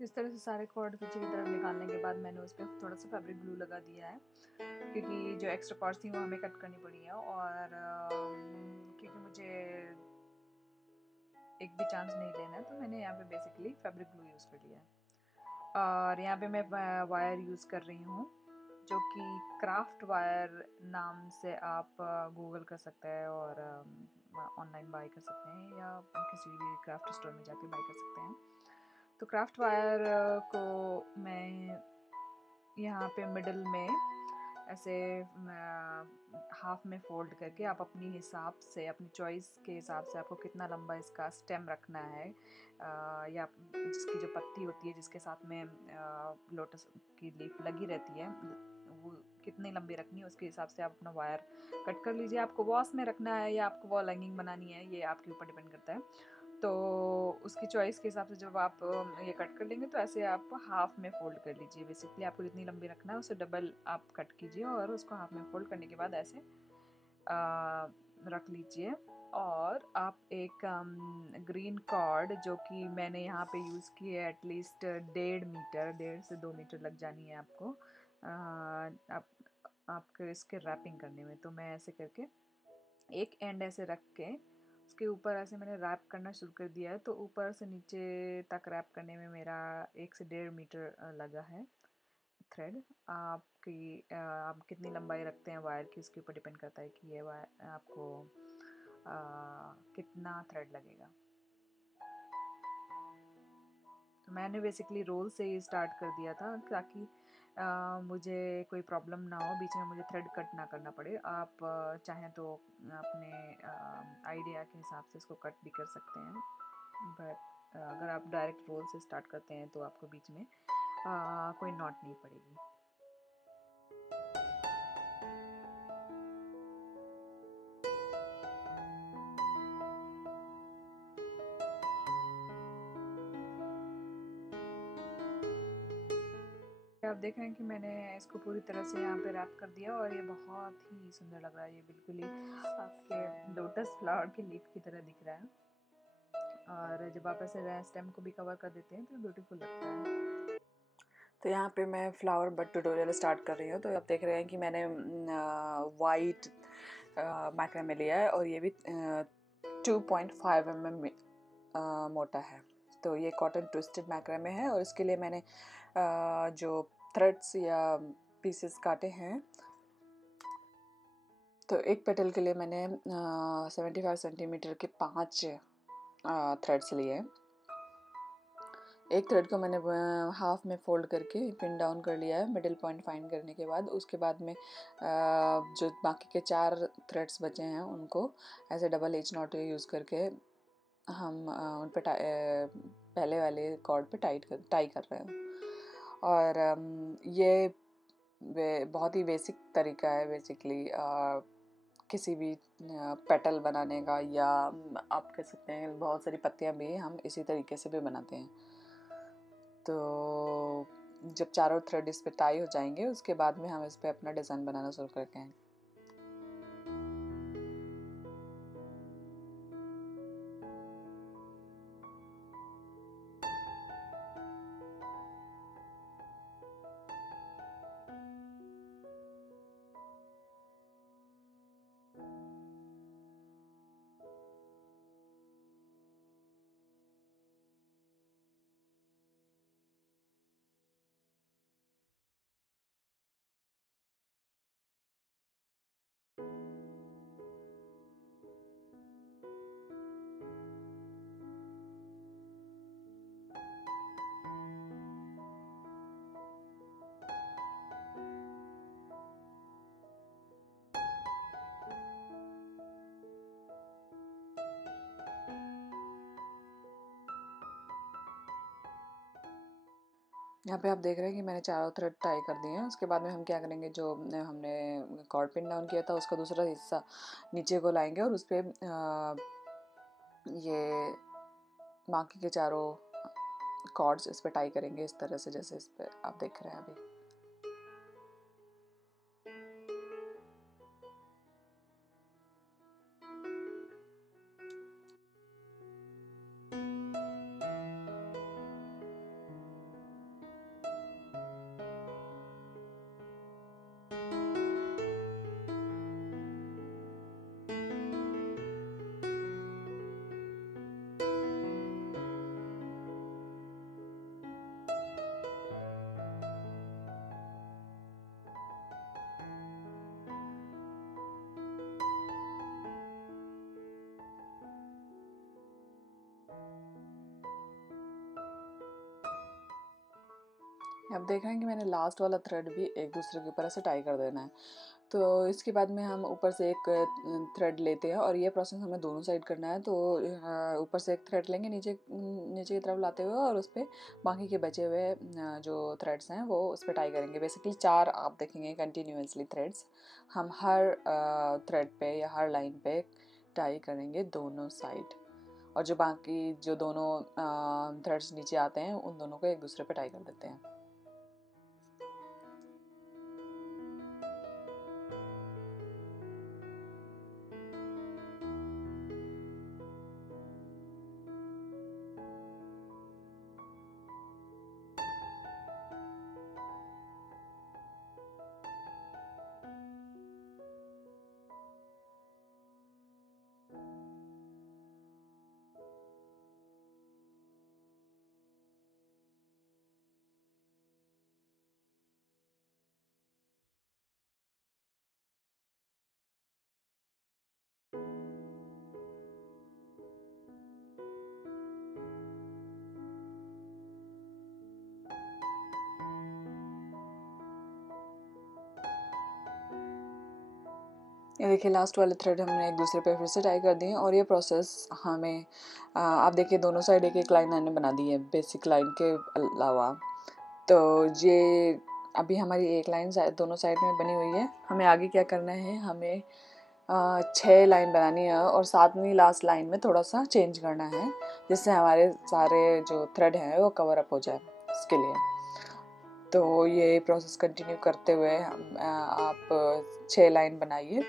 इस तरह से सारे कॉर्ड पीछे की तरफ निकालने के बाद मैंने उस पर थोड़ा सा फैब्रिक ग्लू लगा दिया है, क्योंकि जो एक्स्ट्रा कॉर्ड्स थी वो हमें कट करनी पड़ी है, और क्योंकि मुझे एक भी चांस नहीं लेना है तो मैंने यहाँ पे बेसिकली फैब्रिक ग्लू यूज़ कर लिया है। और यहाँ पे मैं वायर यूज़ कर रही हूँ जो कि क्राफ्ट वायर नाम से आप गूगल कर सकते हैं और ऑनलाइन बाय कर सकते हैं, या किसी भी क्राफ्ट स्टोर में जाके बाय कर सकते हैं। तो क्राफ्ट वायर को मैं यहाँ पे मिडल में ऐसे हाफ में फोल्ड करके आप अपनी हिसाब से, अपनी चॉइस के हिसाब से आपको कितना लंबा इसका स्टेम रखना है, या जिसकी जो पत्ती होती है जिसके साथ में लोटस की लीफ लगी रहती है, वो कितनी लंबी रखनी है उसके हिसाब से आप अपना वायर कट कर लीजिए। आपको वॉस में रखना है या आपको वॉल हैंगिंग बनानी है, ये आपके ऊपर डिपेंड करता है। तो उसकी चॉइस के हिसाब से जब आप ये कट कर लेंगे तो ऐसे आप हाफ में फोल्ड कर लीजिए। बेसिकली आपको जितनी लंबी रखना है उससे डबल आप कट कीजिए और उसको हाफ में फोल्ड करने के बाद ऐसे रख लीजिए। और आप एक ग्रीन कॉर्ड, जो कि मैंने यहाँ पे यूज़ की है, एटलीस्ट 1.5 मीटर, 1.5 से 2 मीटर लग जानी है आपको आपके इसके रैपिंग करने में। तो मैं ऐसे करके एक एंड ऐसे रख के उसके ऊपर ऐसे मैंने रैप करना शुरू कर दिया है। तो ऊपर से नीचे तक रैप करने में मेरा 1 से 1.5 मीटर लगा है थ्रेड। आप कितनी लंबाई रखते हैं वायर की, उसके ऊपर डिपेंड करता है कि ये वायर आपको कितना थ्रेड लगेगा। तो मैंने बेसिकली रोल से ही स्टार्ट कर दिया था ताकि मुझे कोई प्रॉब्लम ना हो, बीच में मुझे थ्रेड कट ना करना पड़े। आप चाहें तो अपने आइडिया के हिसाब से इसको कट भी कर सकते हैं, बट अगर आप डायरेक्ट रोल से स्टार्ट करते हैं तो आपको बीच में कोई नॉट नहीं पड़ेगी। आप देख रहे हैं कि मैंने इसको पूरी तरह से यहाँ पे रैप कर दिया और ये बहुत ही सुंदर लग रहा है। ये बिल्कुल ही आपके लोटस फ्लावर के लीफ की तरह दिख रहा है, और जब आप ऐसे स्टेम को भी कवर कर देते हैं तो ब्यूटीफुल लगता है। तो यहाँ पे मैं फ्लावर बड ट्यूटोरियल स्टार्ट कर रही हूँ। तो आप देख रहे हैं कि मैंने वाइट मैक्रामे लिया है और ये भी 2.5 mm मोटा है। तो ये कॉटन ट्विस्टेड मैक्रामे है और इसके लिए मैंने जो थ्रेड्स या पीसेस काटे हैं, तो एक पेटल के लिए मैंने 75 सेंटीमीटर के 5 थ्रेड्स लिए हैं। एक थ्रेड को मैंने हाफ में फोल्ड करके पिन डाउन कर लिया है मिडिल पॉइंट फाइंड करने के बाद। उसके बाद में जो बाकी के 4 थ्रेड्स बचे हैं उनको ऐसे डबल एज नॉट यूज़ करके हम उन पे पहले वाले कॉर्ड पे टाई कर रहे हैं। और ये बहुत ही बेसिक तरीका है बेसिकली किसी भी पेटल बनाने का, या आप कह सकते हैं बहुत सारी पत्तियां भी हम इसी तरीके से भी बनाते हैं। तो जब चारों थ्रेड इस पे टाई हो जाएंगे उसके बाद में हम इस पे अपना डिज़ाइन बनाना शुरू करते हैं। यहाँ पे आप देख रहे हैं कि मैंने चारों थ्रेड टाई कर दिए हैं। उसके बाद में हम क्या करेंगे, जो हमने कॉर्ड पिन डाउन किया था उसका दूसरा हिस्सा नीचे को लाएंगे और उस पर ये बाकी के चारों कॉर्ड्स इस पर टाई करेंगे इस तरह से, जैसे इस पर आप देख रहे हैं अभी। अब देख रहे हैं कि मैंने लास्ट वाला थ्रेड भी एक दूसरे के ऊपर ऐसे टाई कर देना है। तो इसके बाद में हम ऊपर से एक थ्रेड लेते हैं और ये प्रोसेस हमें दोनों साइड करना है। तो ऊपर से एक थ्रेड लेंगे नीचे नीचे की तरफ लाते हुए, और उस पर बाकी के बचे हुए जो थ्रेड्स हैं वो उस पर टाई करेंगे। बेसिकली 4 आप देखेंगे कंटिन्यूसली थ्रेड्स हम हर थ्रेड पे या हर लाइन पे टाई करेंगे दोनों साइड, और जो बाकी जो दोनों थ्रेड्स नीचे आते हैं उन दोनों को एक दूसरे पे टाई कर देते हैं। ये देखिए लास्ट वाले थ्रेड हमने एक दूसरे पे फिर से टाई कर दिए, और ये प्रोसेस हमें आप देखिए दोनों साइड एक एक लाइन मैंने बना दी है बेसिक लाइन के अलावा। तो ये अभी हमारी एक लाइन दोनों साइड में बनी हुई है। हमें आगे क्या करना है, हमें 6 लाइन बनानी है और सातवीं लास्ट लाइन में थोड़ा सा चेंज करना है, जिससे हमारे सारे जो थ्रेड हैं वो कवर अप हो जाए इसके लिए। तो ये प्रोसेस कंटिन्यू करते हुए आप 6 लाइन बनाइए।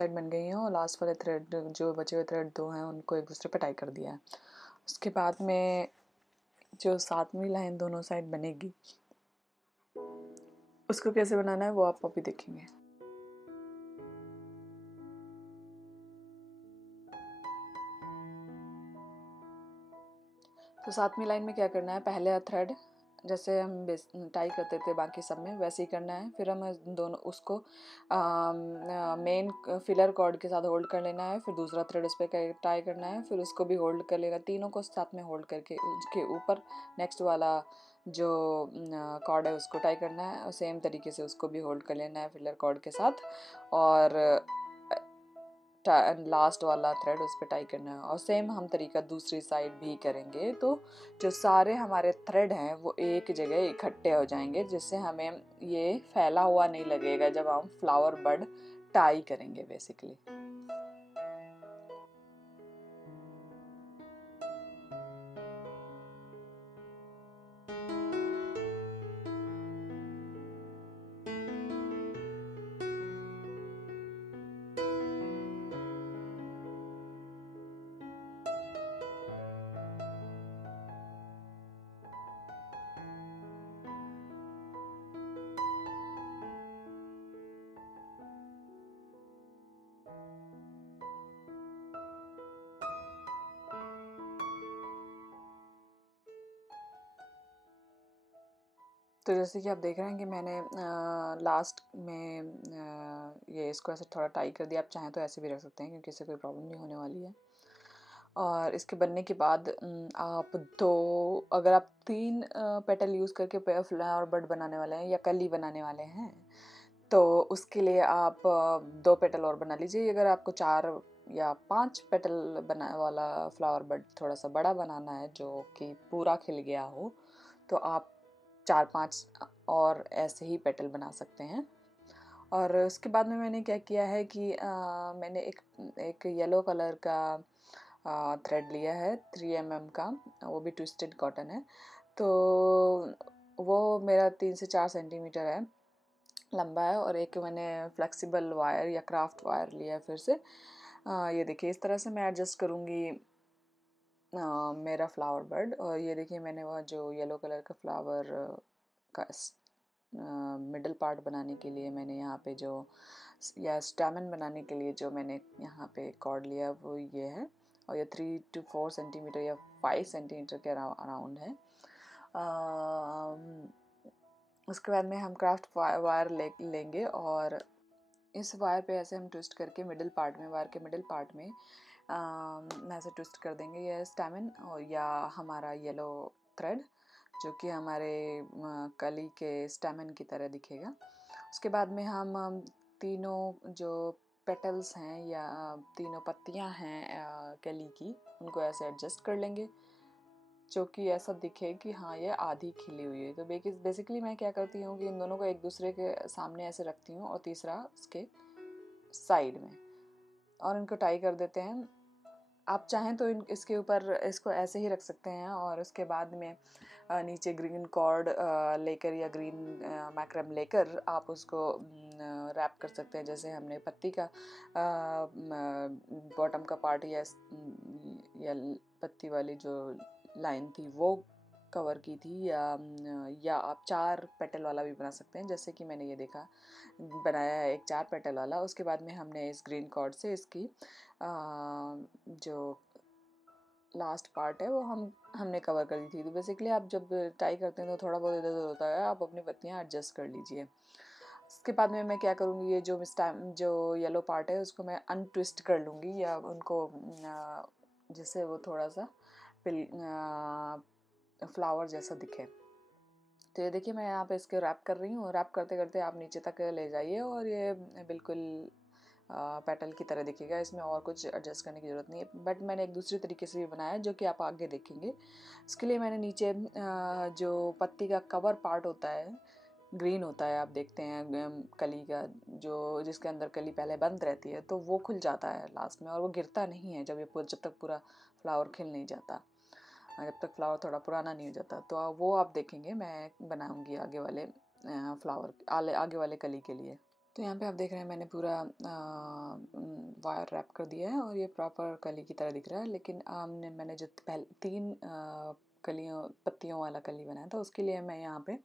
साइड बन गई हैं और लास्ट वाले थ्रेड जो बचे हुए थ्रेड दो हैं उनको एक दूसरे पे टाई कर दिया है। उसके बाद में जो 7वीं लाइन दोनों साइड बनेगी उसको कैसे बनाना है वो आप अभी देखेंगे। तो 7वीं लाइन में क्या करना है, पहले थ्रेड जैसे हम टाई करते थे बाकी सब में वैसे ही करना है। फिर हम दोनों उसको मेन फिलर कॉर्ड के साथ होल्ड कर लेना है, फिर दूसरा थ्रेड उस पर टाई करना है, फिर उसको भी होल्ड कर लेना, तीनों को साथ में होल्ड करके उसके ऊपर नेक्स्ट वाला जो कॉर्ड है उसको टाई करना है और सेम तरीके से उसको भी होल्ड कर लेना है फिलर कॉर्ड के साथ, और लास्ट वाला थ्रेड उस पर टाई करना है। और सेम हम तरीका दूसरी साइड भी करेंगे। तो जो सारे हमारे थ्रेड हैं वो एक जगह इकट्ठे हो जाएंगे, जिससे हमें ये फैला हुआ नहीं लगेगा जब हम फ्लावर बड टाई करेंगे बेसिकली। तो जैसे कि आप देख रहे हैं कि मैंने लास्ट में ये इसको ऐसे थोड़ा टाई कर दिया। आप चाहें तो ऐसे भी रख सकते हैं क्योंकि इससे कोई प्रॉब्लम नहीं होने वाली है। और इसके बनने के बाद आप अगर आप 3 पेटल यूज़ करके फ्लावर बड बनाने वाले हैं या कली बनाने वाले हैं तो उसके लिए आप 2 पेटल और बना लीजिए। अगर आपको 4 या 5 पेटल बना वाला फ्लावर बड थोड़ा सा बड़ा बनाना है जो कि पूरा खिल गया हो तो आप 4-5 और ऐसे ही पेटल बना सकते हैं। और उसके बाद में मैंने क्या किया है कि मैंने एक येलो कलर का थ्रेड लिया है 3 mm का, वो भी ट्विस्टेड कॉटन है। तो वो मेरा 3 से 4 सेंटीमीटर है लंबा है। और एक मैंने फ्लेक्सिबल वायर या क्राफ्ट वायर लिया है फिर से। ये देखिए इस तरह से मैं एडजस्ट करूँगी मेरा फ्लावर बड। और ये देखिए मैंने वह जो येलो कलर का फ्लावर का मिडल पार्ट बनाने के लिए मैंने यहाँ पे जो या स्टैमन बनाने के लिए जो मैंने यहाँ पे कॉर्ड लिया वो ये है। और ये 3 to 4 सेंटीमीटर या 5 सेंटीमीटर के अराउंड है। उसके बाद में हम क्राफ्ट वायर लेंगे और इस वायर पे ऐसे हम ट्विस्ट करके मिडिल पार्ट में, वायर के मिडिल पार्ट में ऐसे ट्विस्ट कर देंगे ये स्टैमिन और या हमारा येलो थ्रेड जो कि हमारे कली के स्टैमिन की तरह दिखेगा। उसके बाद में हम तीनों जो पेटल्स हैं या तीनों पत्तियां हैं कली की उनको ऐसे एडजस्ट कर लेंगे जो कि ऐसा दिखे कि हाँ ये आधी खिली हुई है। तो बेसिकली मैं क्या करती हूँ कि इन दोनों को एक दूसरे के सामने ऐसे रखती हूँ और तीसरा उसके साइड में और इनको टाई कर देते हैं। आप चाहें तो इसके ऊपर इसको ऐसे ही रख सकते हैं और उसके बाद में नीचे ग्रीन कॉर्ड लेकर या ग्रीन मैक्रम लेकर आप उसको रैप कर सकते हैं। जैसे हमने पत्ती का बॉटम का पार्ट या पत्ती वाली जो लाइन थी वो कवर की थी या आप 4 पेटल वाला भी बना सकते हैं जैसे कि मैंने ये देखा बनाया है एक 4 पेटल वाला। उसके बाद में हमने इस ग्रीन कॉर्ड से इसकी जो लास्ट पार्ट है वो हमने कवर कर दी थी। तो बेसिकली आप जब टाई करते हैं तो थोड़ा बहुत इधर उधर होता है, आप अपनी पत्तियाँ एडजस्ट कर लीजिए। उसके बाद में मैं क्या करूँगी ये जो येलो पार्ट है उसको मैं अनट्विस्ट कर लूँगी या उनको जिससे वो थोड़ा सा फ्लावर जैसा दिखे। तो ये देखिए मैं यहाँ पे इसके रैप कर रही हूँ। रैप करते करते आप नीचे तक ले जाइए और ये बिल्कुल पेटल की तरह दिखेगा। इसमें और कुछ एडजस्ट करने की ज़रूरत नहीं है। बट मैंने एक दूसरे तरीके से भी बनाया है जो कि आप आगे देखेंगे। इसके लिए मैंने नीचे जो पत्ती का कवर पार्ट होता है ग्रीन होता है, आप देखते हैं कली का जो जिसके अंदर कली पहले बंद रहती है तो वो खुल जाता है लास्ट में और वो गिरता नहीं है जब तक पूरा फ्लावर खिल नहीं जाता, जब तक फ्लावर थोड़ा पुराना नहीं हो जाता। तो वो आप देखेंगे मैं बनाऊंगी आगे वाले फ्लावर आगे वाले कली के लिए। तो यहाँ पे आप देख रहे हैं मैंने पूरा वायर रैप कर दिया है और ये प्रॉपर कली की तरह दिख रहा है। लेकिन मैंने जो पहले 3 कलियों पत्तियों वाला कली बनाया था उसके लिए मैं यहाँ पे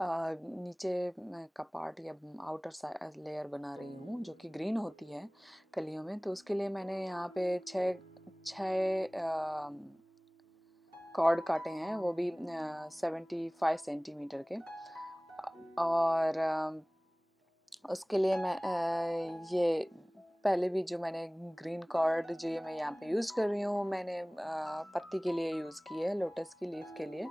नीचे का पार्ट या आउटर लेयर बना रही हूँ जो कि ग्रीन होती है कलियों में। तो उसके लिए मैंने यहाँ पे 6 कॉर्ड काटे हैं, वो भी 75 सेंटीमीटर के। और उसके लिए मैं ये पहले भी जो मैंने ग्रीन कॉर्ड जो ये मैं यहाँ पे यूज़ कर रही हूँ मैंने पत्ती के लिए यूज़ की है, लोटस की लीफ के लिए।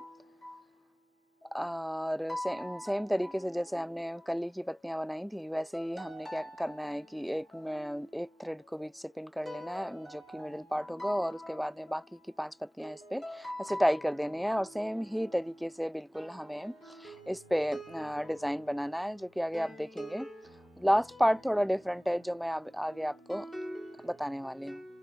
और सेम तरीके से जैसे हमने कली की पत्तियाँ बनाई थी वैसे ही हमने क्या करना है कि एक थ्रेड को बीच से पिन कर लेना है जो कि मिडिल पार्ट होगा, और उसके बाद में बाकी की 5 पत्तियाँ इस पर ऐसे टाई कर देनी है। और सेम ही तरीके से बिल्कुल हमें इस पर डिज़ाइन बनाना है जो कि आगे आप देखेंगे। लास्ट पार्ट थोड़ा डिफरेंट है जो मैं आगे आपको बताने वाली हूँ।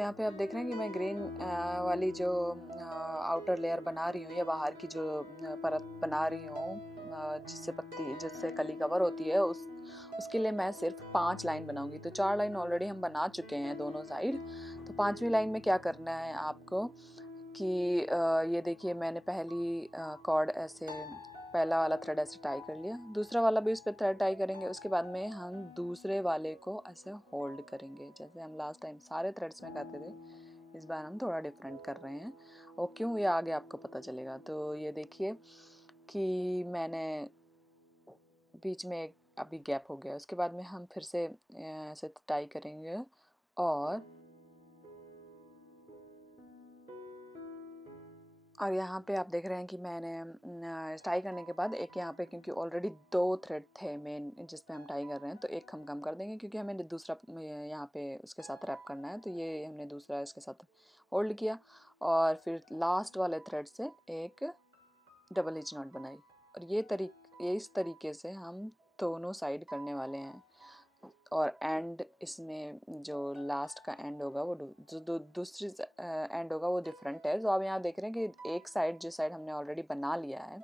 यहाँ पे आप देख रहे हैं कि मैं ग्रीन वाली जो आउटर लेयर बना रही हूँ या बाहर की जो परत बना रही हूँ जिससे कली कवर होती है उसके लिए मैं सिर्फ 5 लाइन बनाऊंगी। तो 4 लाइन ऑलरेडी हम बना चुके हैं दोनों साइड। तो 5वीं लाइन में क्या करना है आपको कि ये देखिए मैंने पहली कॉर्ड ऐसे पहला वाला थ्रेड ऐसे टाई कर लिया, दूसरा वाला भी उस पर थ्रेड टाई करेंगे। उसके बाद में हम दूसरे वाले को ऐसे होल्ड करेंगे जैसे हम लास्ट टाइम सारे थ्रेड्स में करते थे। इस बार हम थोड़ा डिफरेंट कर रहे हैं और क्यों ये आगे आपको पता चलेगा। तो ये देखिए कि मैंने बीच में एक अभी गैप हो गया, उसके बाद में हम फिर से ऐसे टाई करेंगे और यहाँ पे आप देख रहे हैं कि मैंने टाई करने के बाद एक यहाँ पे क्योंकि ऑलरेडी 2 थ्रेड थे मेन जिस पे हम टाई कर रहे हैं, तो एक हम कम कर देंगे क्योंकि हमें दूसरा यहाँ पे उसके साथ रैप करना है। तो ये हमने दूसरा इसके साथ होल्ड किया और फिर लास्ट वाले थ्रेड से एक डबल हिच नॉट बनाई। और ये इस तरीके से हम दोनों साइड करने वाले हैं। और एंड इसमें जो लास्ट का एंड होगा वो जो दूसरी एंड होगा वो डिफरेंट है। तो आप यहाँ देख रहे हैं कि एक साइड जिस साइड हमने ऑलरेडी बना लिया है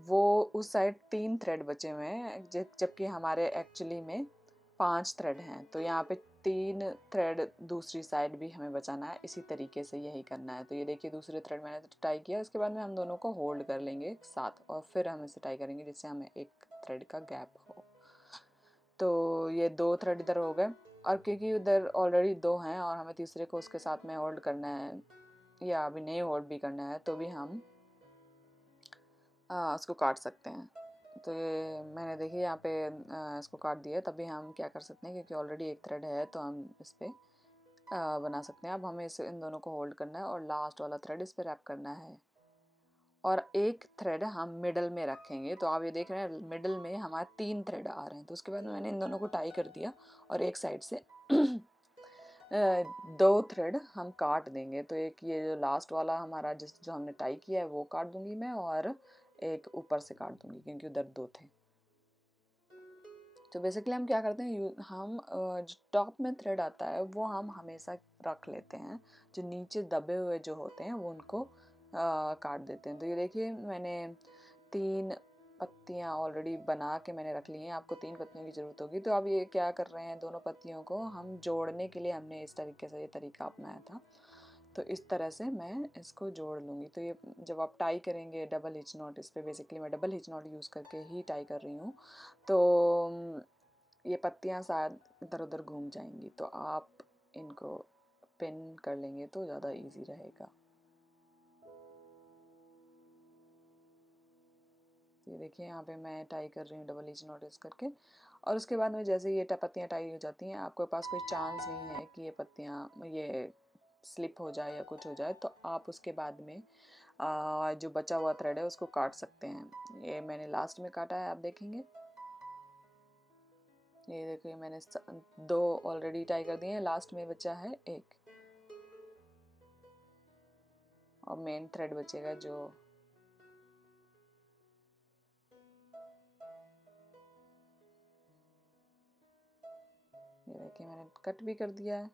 वो उस साइड 3 थ्रेड बचे हुए हैं जबकि हमारे एक्चुअली में 5 थ्रेड हैं। तो यहाँ पे 3 थ्रेड दूसरी साइड भी हमें बचाना है, इसी तरीके से यही करना है। तो ये देखिए दूसरे थ्रेड मैंने टाई किया, उसके बाद में हम दोनों को होल्ड कर लेंगे साथ और फिर हम इसे टाई करेंगे जिससे हमें एक थ्रेड का गैप हो। तो ये 2 थ्रेड इधर हो गए और क्योंकि उधर ऑलरेडी 2 हैं और हमें तीसरे को उसके साथ में होल्ड करना है या अभी नहीं होल्ड भी करना है तो भी हम उसको काट सकते हैं। तो ये मैंने देखिए यहाँ पे इसको काट दिया। तभी हम क्या कर सकते हैं क्योंकि ऑलरेडी एक थ्रेड है तो हम इस पर बना सकते हैं। अब हमें इन दोनों को होल्ड करना है और लास्ट वाला थ्रेड इस पर रैप करना है और एक थ्रेड हम मिडल में रखेंगे। तो आप ये देख रहे हैं मिडल में हमारे 3 थ्रेड आ रहे हैं। तो उसके बाद मैंने इन दोनों को टाई कर दिया और एक साइड से 2 थ्रेड हम काट देंगे। तो एक ये जो लास्ट वाला हमारा जो हमने टाई किया है वो काट दूंगी मैं और एक ऊपर से काट दूंगी क्योंकि उधर 2 थे। तो बेसिकली हम क्या करते हैं हम जो टॉप में थ्रेड आता है वो हम हमेशा रख लेते हैं, जो नीचे दबे हुए जो होते हैं वो उनको काट देते हैं। तो ये देखिए मैंने 3 पत्तियाँ ऑलरेडी बना के मैंने रख ली हैं। आपको 3 पत्तियों की ज़रूरत होगी। तो अब ये क्या कर रहे हैं, दोनों पत्तियों को हम जोड़ने के लिए हमने इस तरीके से ये तरीका अपनाया था। तो इस तरह से मैं इसको जोड़ लूँगी। तो ये जब आप टाई करेंगे डबल हिच नॉट, इस पर बेसिकली मैं डबल हिच नॉट यूज़ करके ही टाई कर रही हूँ। तो ये पत्तियाँ शायद इधर उधर घूम जाएंगी तो आप इनको पिन कर लेंगे तो ज़्यादा इजी रहेगा। ये देखिए यहाँ पे मैं टाई कर रही हूँ डबल हिच नॉट यूज़ करके। और उसके बाद में जैसे ये पत्तियाँ टाई हो जाती हैं, आपके पास कोई चांस नहीं है कि ये पत्तियाँ ये स्लिप हो जाए या कुछ हो जाए, तो आप उसके बाद में जो बचा हुआ थ्रेड है उसको काट सकते हैं। ये मैंने लास्ट में काटा है, आप देखेंगे। ये देखिए मैंने 2 ऑलरेडी टाई कर दिए हैं, लास्ट में बचा है एक और मेन थ्रेड बचेगा जो ये देखिए मैंने कट भी कर दिया है।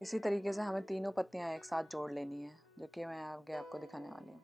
इसी तरीके से हमें तीनों पत्तियां एक साथ जोड़ लेनी है, जो कि मैं आगे आपको दिखाने वाली हूँ।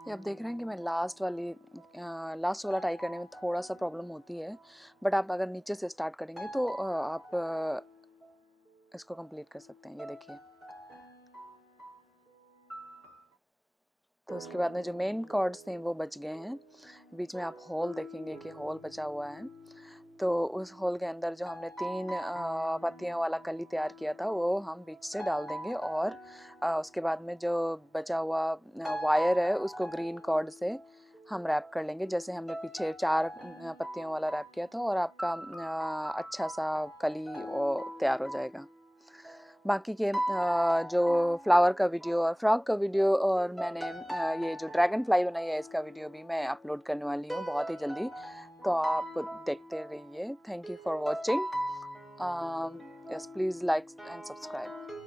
ये आप देख रहे हैं कि मैं लास्ट वाला टाई करने में थोड़ा सा प्रॉब्लम होती है, बट आप अगर नीचे से स्टार्ट करेंगे तो आप इसको कंप्लीट कर सकते हैं। ये देखिए। तो उसके बाद में जो मेन कॉर्ड्स थे वो बच गए हैं। बीच में आप होल देखेंगे कि होल बचा हुआ है, तो उस होल के अंदर जो हमने 3 पत्तियों वाला कली तैयार किया था वो हम बीच से डाल देंगे, और उसके बाद में जो बचा हुआ वायर है उसको ग्रीन कॉर्ड से हम रैप कर लेंगे, जैसे हमने पीछे 4 पत्तियों वाला रैप किया था, और आपका अच्छा सा कली वो तैयार हो जाएगा। बाकी के जो फ्लावर का वीडियो और फ्रॉक का वीडियो, और मैंने ये जो ड्रैगन फ्लाई बनाई है इसका वीडियो भी मैं अपलोड करने वाली हूँ बहुत ही जल्दी, तो आप देखते रहिए। Thank you for watching. Yes, please like and subscribe.